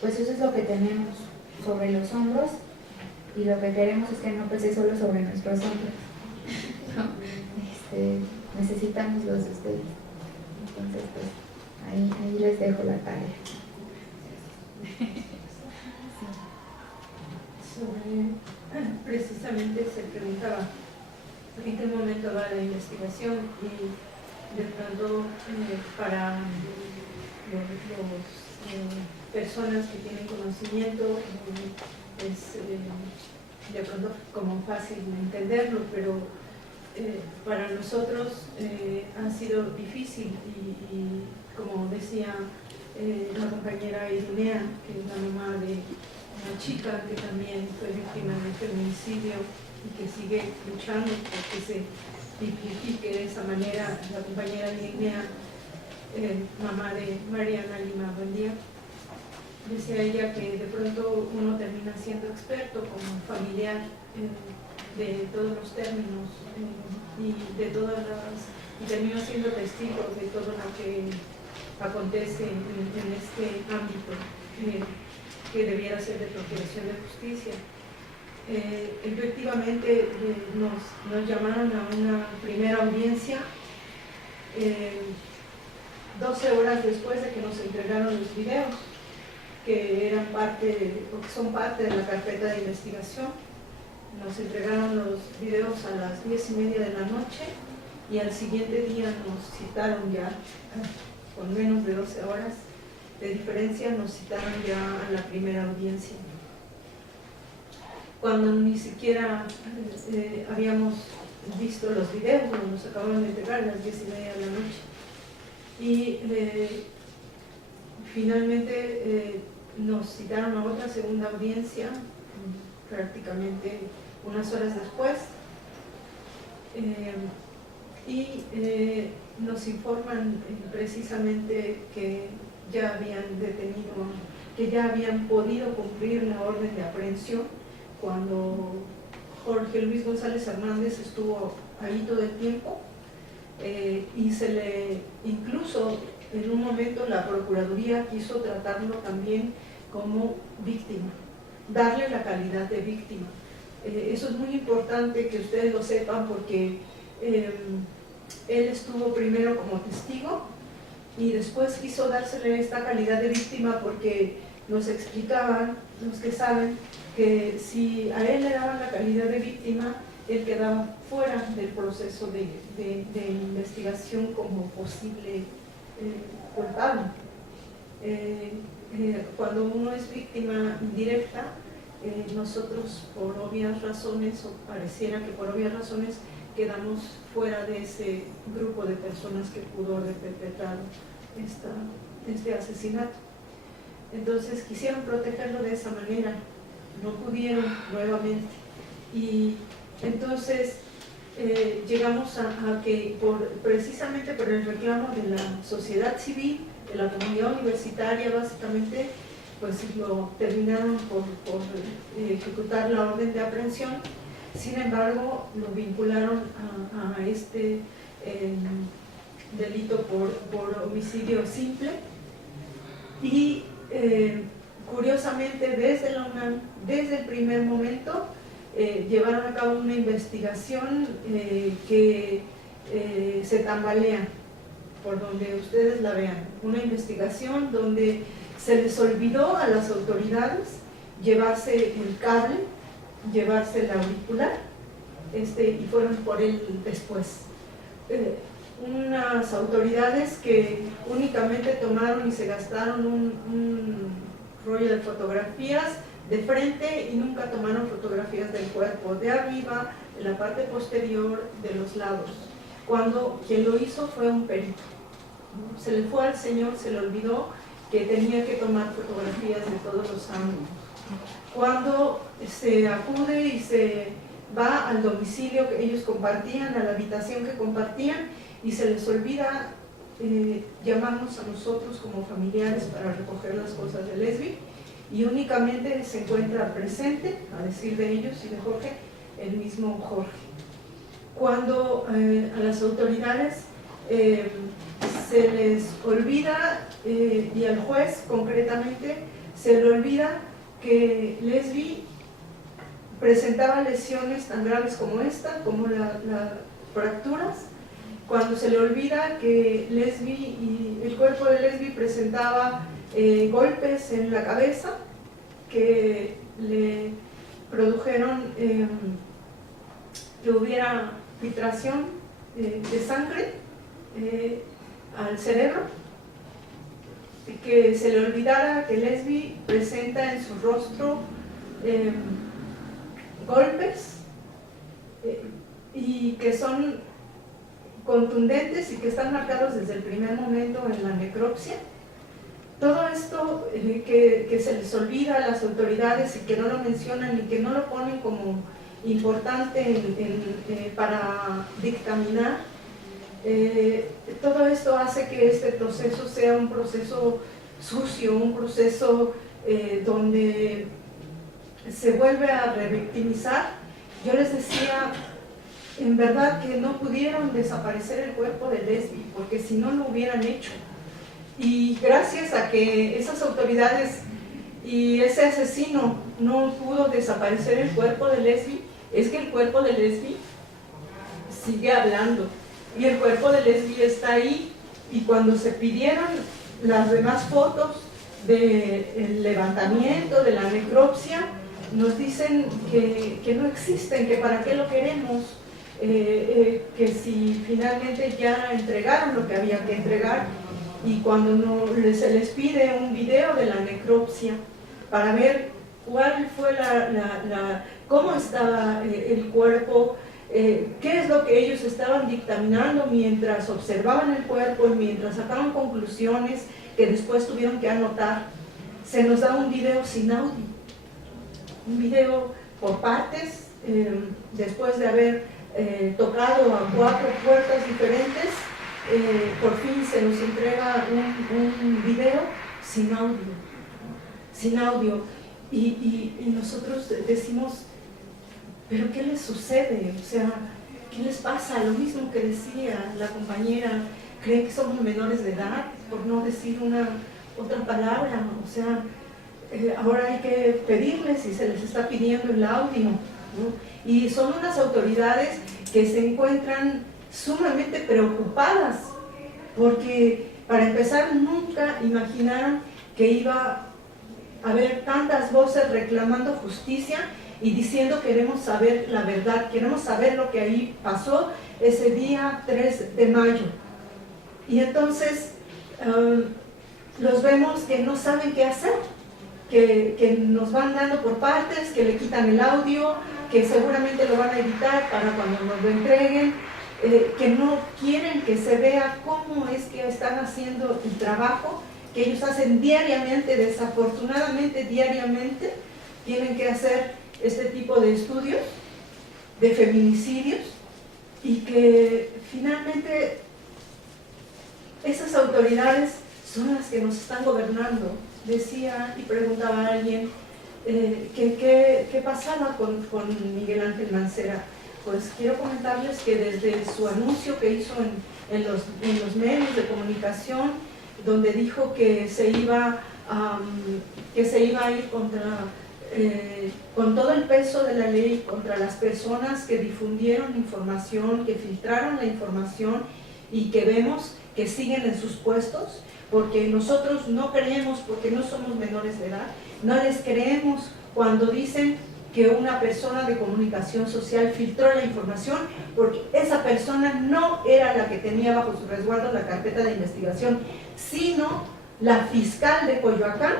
pues eso es lo que tenemos sobre los hombros y lo que queremos es que no pese solo sobre nuestros hombros, ¿no? Necesitamos los de ustedes. Entonces, pues ahí les dejo la tarea. Precisamente se preguntaba en qué momento va la investigación y de pronto para personas que tienen conocimiento es de pronto como fácil entenderlo, pero para nosotros ha sido difícil y como decía la compañera Irinea, que es la mamá de una chica que también fue víctima de feminicidio y que sigue luchando porque se tipifique de esa manera, la compañera Irinea, mamá de Mariana Lima Buendía, decía ella que de pronto uno termina siendo experto como familiar de todos los términos y termina siendo testigo de todo lo que acontece en este ámbito que debiera ser de procuración de justicia. Efectivamente nos llamaron a una primera audiencia 12 horas después de que nos entregaron los videos que eran son parte de la carpeta de investigación. Nos entregaron los videos a las 10:30 de la noche y al siguiente día nos citaron ya, con menos de 12 horas de diferencia, nos citaron ya a la primera audiencia. Cuando ni siquiera habíamos visto los videos, nos acabaron de entregar a las 10:30 de la noche. Y finalmente nos citaron a otra segunda audiencia, prácticamente unas horas después, y nos informan precisamente que ya habían detenido, que ya habían podido cumplir la orden de aprehensión cuando Jorge Luis González Hernández estuvo ahí todo el tiempo, y incluso en un momento la Procuraduría quiso tratarlo también como víctima, darle la calidad de víctima. Eso es muy importante que ustedes lo sepan porque él estuvo primero como testigo y después quiso dársele esta calidad de víctima porque nos explicaban, los que saben, que si a él le daban la calidad de víctima, él quedaba fuera del proceso de investigación como posible culpable. Cuando uno es víctima indirecta, nosotros por obvias razones, o pareciera que por obvias razones, quedamos fuera de ese grupo de personas que pudo haber perpetrado este asesinato. Entonces quisieron protegerlo de esa manera, no pudieron nuevamente. Y entonces llegamos a que precisamente por el reclamo de la sociedad civil, de la comunidad universitaria básicamente, pues lo terminaron por ejecutar la orden de aprehensión. Sin embargo, lo vincularon a este delito por homicidio simple. Y curiosamente desde la UNAM, desde el primer momento, llevaron a cabo una investigación que se tambalea por donde ustedes la vean, una investigación donde se les olvidó a las autoridades llevarse el cable, llevarse el auricular, y fueron por él después. Unas autoridades que únicamente tomaron y se gastaron un rollo de fotografías de frente y nunca tomaron fotografías del cuerpo, de arriba, de la parte posterior, de los lados, cuando quien lo hizo fue un perito. Se le fue al señor, se le olvidó que tenía que tomar fotografías de todos los ángulos. Cuando se acude y se va al domicilio que ellos compartían, a la habitación que compartían, y se les olvida llamarnos a nosotros como familiares para recoger las cosas de Lesbi, y únicamente se encuentra presente, a decir de ellos y de Jorge, el mismo Jorge. Cuando a las autoridades se les olvida, y al juez concretamente, se le olvida que Lesbi presentaba lesiones tan graves como esta, como las fracturas, cuando se le olvida que Lesbi y el cuerpo de Lesbi presentaba golpes en la cabeza que le produjeron que hubiera filtración de sangre al cerebro, y que se le olvidara que Lesbi presenta en su rostro golpes y que son contundentes y que están marcados desde el primer momento en la necropsia. Todo esto que se les olvida a las autoridades y que no lo mencionan y que no lo ponen como importante para dictaminar, todo esto hace que este proceso sea un proceso sucio, un proceso donde se vuelve a revictimizar. Yo les decía, en verdad que no pudieron desaparecer el cuerpo de Lesbi, porque si no lo hubieran hecho. Y gracias a que esas autoridades y ese asesino no pudo desaparecer el cuerpo de Lesbi, es que el cuerpo de Lesbi sigue hablando. Y el cuerpo de Lesbi está ahí, y cuando se pidieron las demás fotos del levantamiento, de la necropsia, nos dicen que no existen, que para qué lo queremos, que si finalmente ya entregaron lo que había que entregar. Y cuando se les pide un video de la necropsia para ver cuál fue cómo estaba el cuerpo, qué es lo que ellos estaban dictaminando mientras observaban el cuerpo y mientras sacaban conclusiones que después tuvieron que anotar, se nos da un video sin audio, un video por partes, después de haber tocado a 4 puertas diferentes. Por fin se nos entrega un video sin audio, y nosotros decimos, ¿pero qué les sucede? O sea, ¿qué les pasa? Lo mismo que decía la compañera, creen que somos menores de edad, por no decir otra palabra. O sea, ahora hay que pedirles y se les está pidiendo el audio, ¿no? Y son unas autoridades que se encuentran sumamente preocupadas, porque para empezar nunca imaginaron que iba a haber tantas voces reclamando justicia y diciendo queremos saber la verdad, queremos saber lo que ahí pasó ese día 3 de mayo. Y entonces los vemos que no saben qué hacer, que nos van dando por partes, que le quitan el audio, que seguramente lo van a editar para cuando nos lo entreguen, que no quieren que se vea cómo es que están haciendo el trabajo que ellos hacen diariamente. Desafortunadamente diariamente tienen que hacer este tipo de estudios de feminicidios, y que finalmente esas autoridades son las que nos están gobernando. Decía y preguntaba a alguien qué pasaba con Miguel Ángel Mancera. Pues quiero comentarles que desde su anuncio que hizo en los medios de comunicación, donde dijo que se iba a ir con todo el peso de la ley contra las personas que difundieron información, que filtraron la información y que vemos que siguen en sus puestos, porque nosotros no creemos, porque no somos menores de edad, no les creemos cuando dicen que una persona de comunicación social filtró la información, porque esa persona no era la que tenía bajo su resguardo la carpeta de investigación, sino la fiscal de Coyoacán,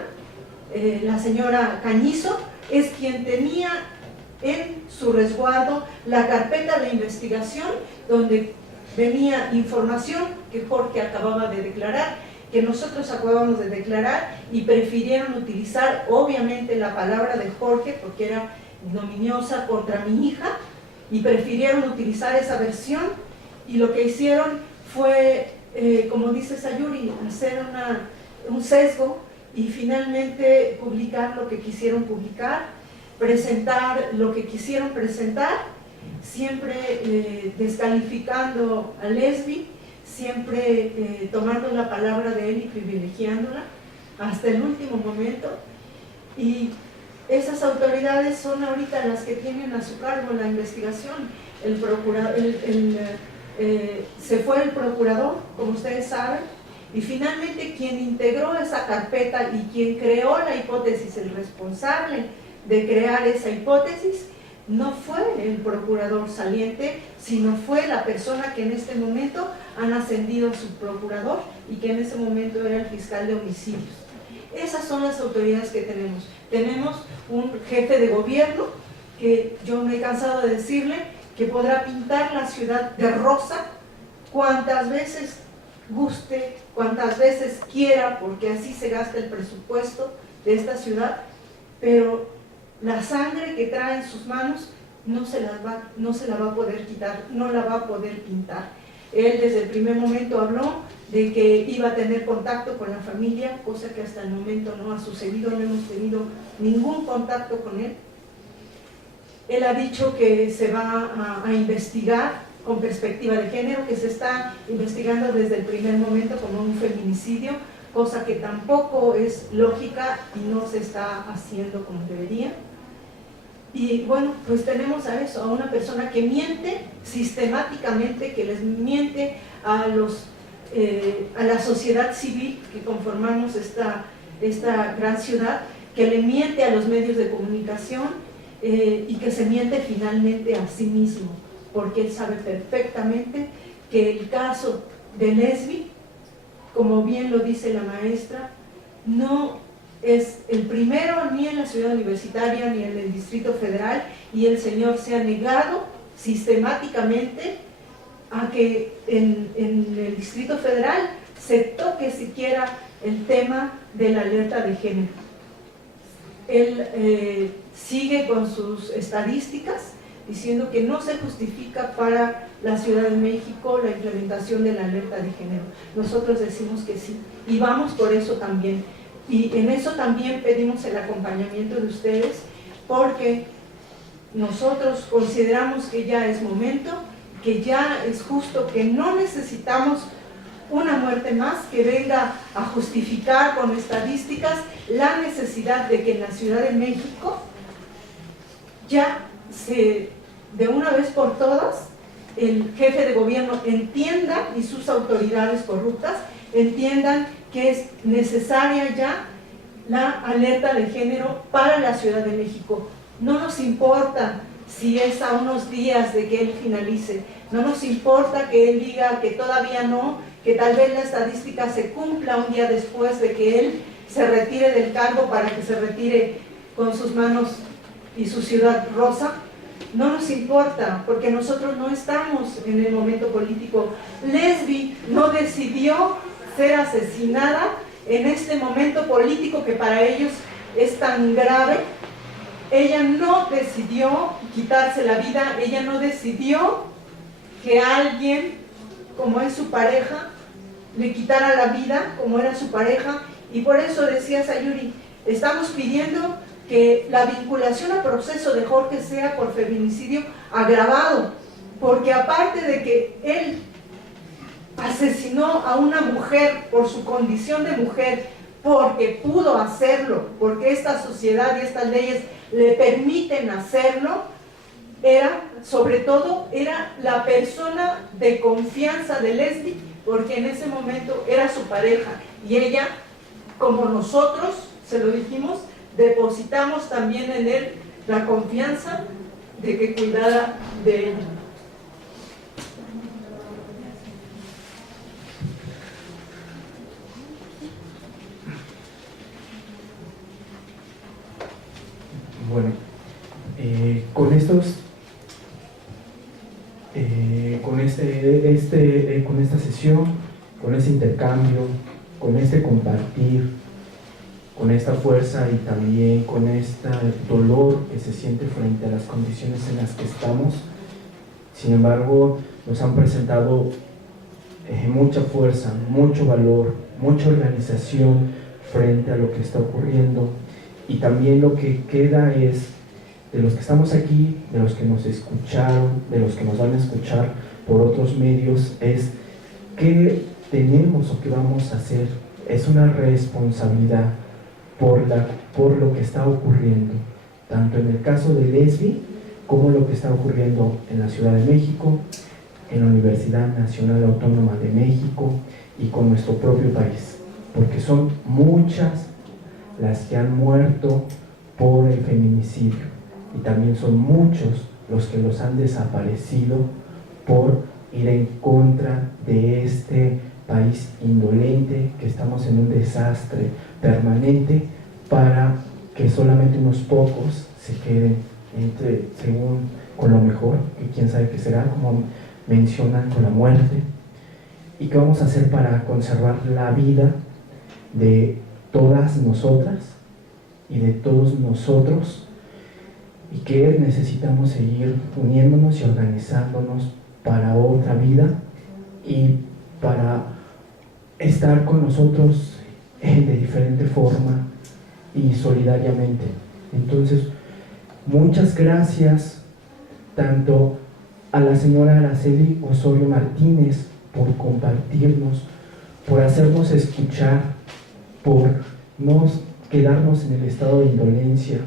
la señora Cañizo, es quien tenía en su resguardo la carpeta de investigación donde venía información que Jorge acababa de declarar, que nosotros acabamos de declarar, y prefirieron utilizar obviamente la palabra de Jorge porque era ignominiosa contra mi hija, y prefirieron utilizar esa versión, y lo que hicieron fue, como dice Sayuri, hacer un sesgo y finalmente publicar lo que quisieron publicar, presentar lo que quisieron presentar, siempre descalificando a Lesbi, siempre tomando la palabra de él y privilegiándola hasta el último momento. Y esas autoridades son ahorita las que tienen a su cargo la investigación. Se fue el procurador, como ustedes saben, y finalmente quien integró esa carpeta y quien creó la hipótesis, el responsable de crear esa hipótesis, no fue el procurador saliente, sino fue la persona que en este momento han ascendido a subprocurador y que en ese momento era el fiscal de homicidios. Esas son las autoridades que tenemos. Tenemos un jefe de gobierno que yo me he cansado de decirle que podrá pintar la ciudad de rosa cuantas veces guste, cuantas veces quiera, porque así se gasta el presupuesto de esta ciudad, pero la sangre que trae en sus manos no se la va a poder quitar, no la va a poder pintar. Él desde el primer momento habló de que iba a tener contacto con la familia, cosa que hasta el momento no ha sucedido, no hemos tenido ningún contacto con él. Él ha dicho que se va a investigar con perspectiva de género, que se está investigando desde el primer momento como un feminicidio, cosa que tampoco es lógica y no se está haciendo como debería. Y bueno, pues tenemos a eso, a una persona que miente sistemáticamente, que les miente a la sociedad civil que conformamos esta gran ciudad, que le miente a los medios de comunicación y que se miente finalmente a sí mismo, porque él sabe perfectamente que el caso de Lesbi, como bien lo dice la maestra, no es el primero ni en la ciudad universitaria ni en el Distrito Federal, y el señor se ha negado sistemáticamente a que en el Distrito Federal se toque siquiera el tema de la alerta de género. Él sigue con sus estadísticas diciendo que no se justifica para la Ciudad de México la implementación de la alerta de género. Nosotros decimos que sí, y vamos por eso también. Y en eso también pedimos el acompañamiento de ustedes, porque nosotros consideramos que ya es momento, que ya es justo, que no necesitamos una muerte más que venga a justificar con estadísticas la necesidad de que en la Ciudad de México ya de una vez por todas, el jefe de gobierno entienda y sus autoridades corruptas entiendan que es necesaria ya la alerta de género para la Ciudad de México. No nos importa si es a unos días de que él finalice, no nos importa que él diga que todavía no, que tal vez la estadística se cumpla un día después de que él se retire del cargo para que se retire con sus manos y su ciudad rosa. No nos importa, porque nosotros no estamos en el momento político. Lesbi no decidió ser asesinada en este momento político que para ellos es tan grave. Ella no decidió quitarse la vida, ella no decidió que alguien, como es su pareja, le quitara la vida, como era su pareja, y por eso decía Sayuri, estamos pidiendo que la vinculación al proceso de Jorge sea por feminicidio agravado, porque aparte de que él asesinó a una mujer por su condición de mujer, porque pudo hacerlo, porque esta sociedad y estas leyes le permiten hacerlo, sobre todo era la persona de confianza de Leslie, porque en ese momento era su pareja, y ella, como nosotros, se lo dijimos, depositamos también en él la confianza de que cuidara de ella. Bueno, con esta sesión, con este intercambio, con este compartir, con esta fuerza y también con este dolor que se siente frente a las condiciones en las que estamos, sin embargo, nos han presentado mucha fuerza, mucho valor, mucha organización frente a lo que está ocurriendo, y también lo que queda es, de los que estamos aquí, de los que nos escucharon, de los que nos van a escuchar por otros medios, es qué tenemos o qué vamos a hacer. Es una responsabilidad por lo que está ocurriendo, tanto en el caso de Leslie como lo que está ocurriendo en la Ciudad de México, en la Universidad Nacional Autónoma de México y con nuestro propio país, porque son muchas las que han muerto por el feminicidio, y también son muchos los que los han desaparecido por ir en contra de este país indolente, que estamos en un desastre permanente para que solamente unos pocos se queden con lo mejor, que quién sabe qué será, como mencionan, con la muerte. ¿Y qué vamos a hacer para conservar la vida de todas nosotras y de todos nosotros? Y que necesitamos seguir uniéndonos y organizándonos para otra vida y para estar con nosotros de diferente forma y solidariamente. Entonces, muchas gracias tanto a la señora Araceli Osorio Martínez por compartirnos, por hacernos escuchar, por no quedarnos en el estado de indolencia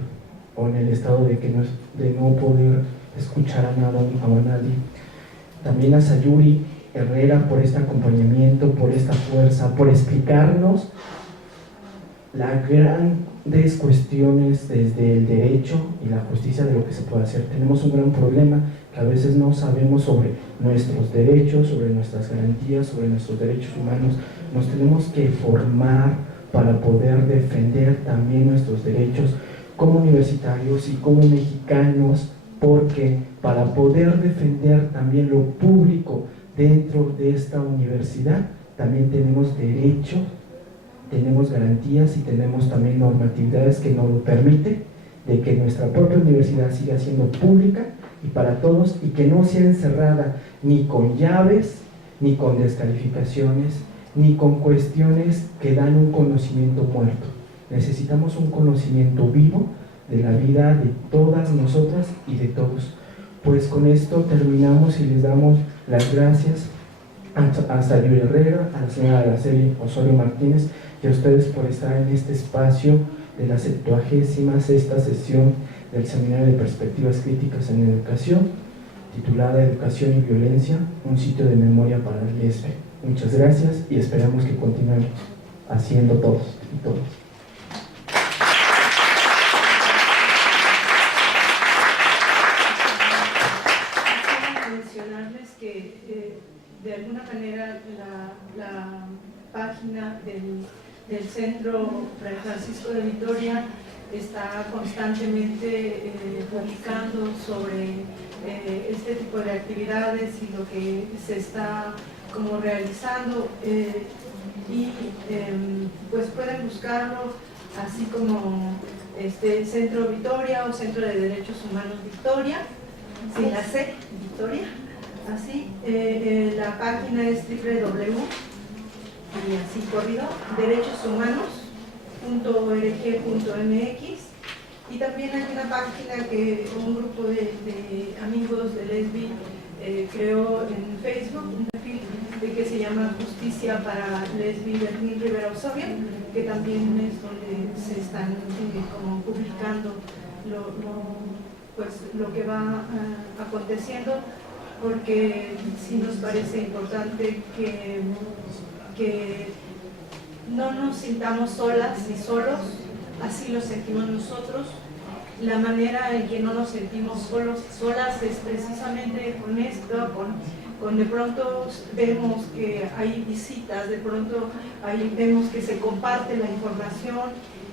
o en el estado de no poder escuchar a nadie. También a Sayuri Herrera por este acompañamiento, por esta fuerza, por explicarnos las grandes cuestiones desde el derecho y la justicia de lo que se puede hacer. Tenemos un gran problema que a veces no sabemos sobre nuestros derechos, sobre nuestras garantías, sobre nuestros derechos humanos. Nos tenemos que formar para poder defender también nuestros derechos como universitarios y como mexicanos, porque para poder defender también lo público dentro de esta universidad, también tenemos derecho, tenemos garantías y tenemos también normatividades que nos lo permiten, de que nuestra propia universidad siga siendo pública y para todos, y que no sea encerrada ni con llaves, ni con descalificaciones, ni con cuestiones que dan un conocimiento muerto. Necesitamos un conocimiento vivo de la vida de todas nosotras y de todos. Pues con esto terminamos y les damos las gracias a Sayuri Herrera, a la señora Araceli Osorio Martínez y a ustedes por estar en este espacio de la 76ª sesión del Seminario de Perspectivas Críticas en Educación, titulada Educación y Violencia, un sitio de memoria para el Lesbe. Muchas gracias y esperamos que continuemos haciendo todos y todas. De alguna manera la página del Centro Fray Francisco de Vitoria está constantemente publicando sobre este tipo de actividades y lo que se está como realizando y pues pueden buscarlo así como Centro Vitoria o Centro de Derechos Humanos Victoria, sin la C, Victoria. Así, la página es www, y así corrido, derechoshumanos.org.mx, Y también hay una página que un grupo de amigos de Lesbi creó en Facebook, un perfil que se llama Justicia para Lesbi Bernín Rivera Osorio, que también es donde se están como publicando lo que va aconteciendo, porque sí nos parece importante que no nos sintamos solas ni solos, así lo sentimos nosotros. La manera en que no nos sentimos solas es precisamente con esto, con de pronto vemos que hay visitas, de pronto vemos que se comparte la información,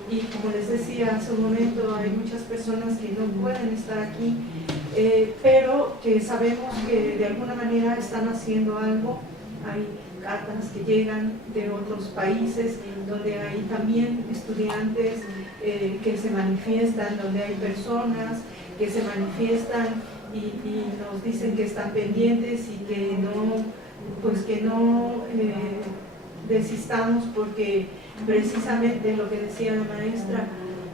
y como les decía hace un momento, hay muchas personas que no pueden estar aquí, pero que sabemos que de alguna manera están haciendo algo. Hay cartas que llegan de otros países, donde hay también estudiantes que se manifiestan, donde hay personas que se manifiestan y nos dicen que están pendientes y que no desistamos, porque precisamente lo que decía la maestra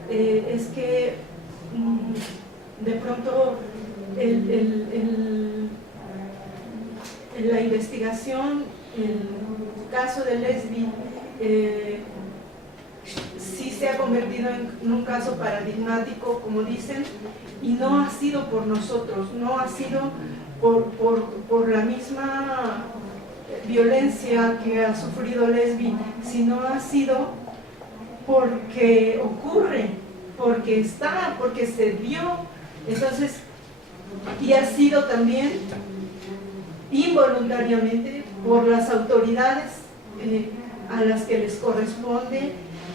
es que de pronto la investigación, el caso de Lesbi sí se ha convertido en un caso paradigmático, como dicen, y no ha sido por nosotros, no ha sido por la misma violencia que ha sufrido Lesbi, sino ha sido porque ocurre, porque está, porque se dio. Entonces, y ha sido también involuntariamente por las autoridades a las que les corresponde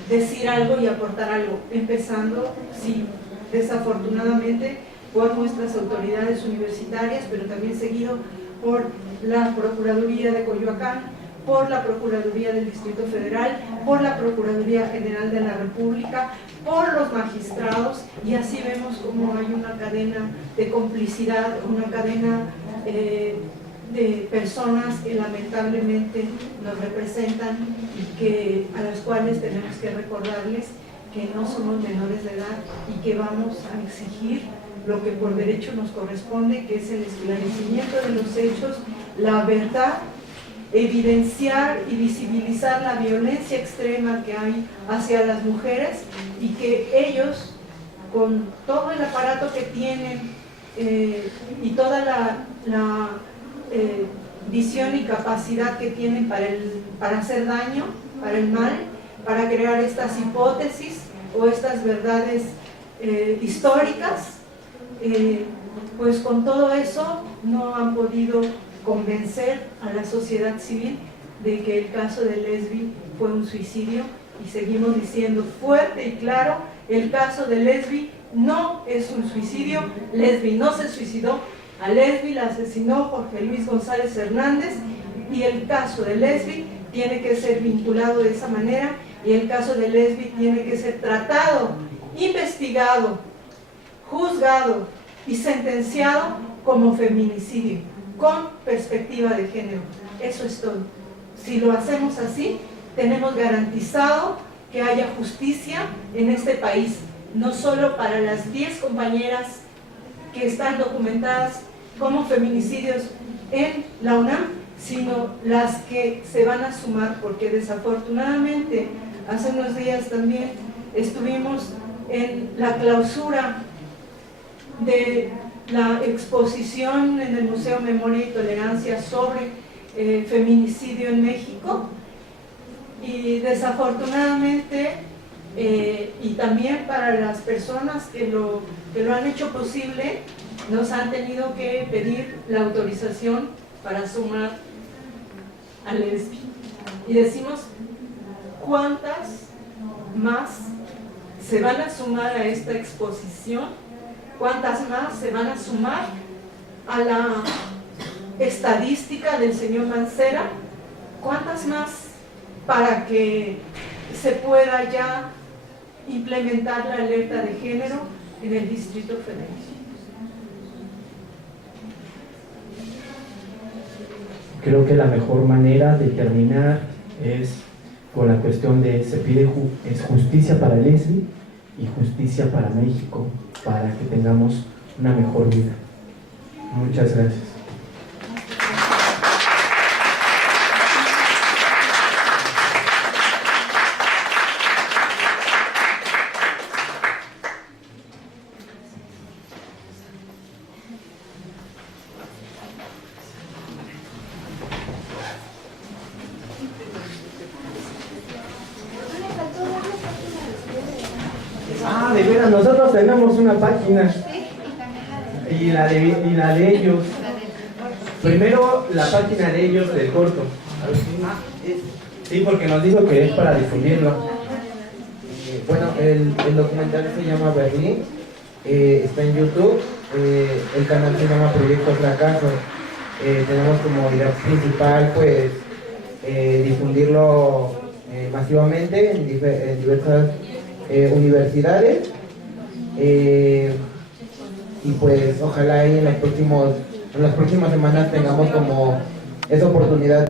decir algo y aportar algo, empezando, sí, desafortunadamente, por nuestras autoridades universitarias, pero también seguido por la Procuraduría de Coyoacán, por la Procuraduría del Distrito Federal, por la Procuraduría General de la República, por los magistrados, y así vemos como hay una cadena de complicidad, una cadena de personas que lamentablemente nos representan y a las cuales tenemos que recordarles que no somos menores de edad y que vamos a exigir lo que por derecho nos corresponde, que es el esclarecimiento de los hechos, la verdad, evidenciar y visibilizar la violencia extrema que hay hacia las mujeres, y que ellos, con todo el aparato que tienen y toda la visión y capacidad que tienen para hacer daño, para el mal, para crear estas hipótesis o estas verdades históricas, pues con todo eso no han podido convencer a la sociedad civil de que el caso de Lesbi fue un suicidio, y seguimos diciendo fuerte y claro, el caso de Lesbi no es un suicidio. Lesbi no se suicidó, a Lesbi la asesinó Jorge Luis González Hernández, y el caso de Lesbi tiene que ser vinculado de esa manera, y el caso de Lesbi tiene que ser tratado, investigado, juzgado y sentenciado como feminicidio, con perspectiva de género. Eso es todo. Si lo hacemos así, tenemos garantizado que haya justicia en este país, no solo para las 10 compañeras que están documentadas como feminicidios en la UNAM, sino las que se van a sumar, porque desafortunadamente hace unos días también estuvimos en la clausura de la exposición en el Museo Memoria y Tolerancia sobre feminicidio en México, y desafortunadamente y también para las personas que lo han hecho posible, nos han tenido que pedir la autorización para sumar a Lesbi, y decimos cuántas más se van a sumar a esta exposición, cuántas más se van a sumar a la estadística del señor Mancera, cuántas más para que se pueda ya implementar la alerta de género en el Distrito Federal. Creo que la mejor manera de terminar es con la cuestión de se pide justicia para Lesbi, y justicia para México, para que tengamos una mejor vida. Muchas gracias. Ah, de veras, nosotros tenemos una página y la de ellos. Primero la página de ellos del corto. Sí, porque nos dijo que es para difundirlo. Bueno, el documental se llama Berlín, está en YouTube, el canal se llama Proyecto Fracaso. Tenemos como idea principal pues difundirlo masivamente en diversas universidades y pues ojalá ahí en las próximas semanas tengamos como esa oportunidad.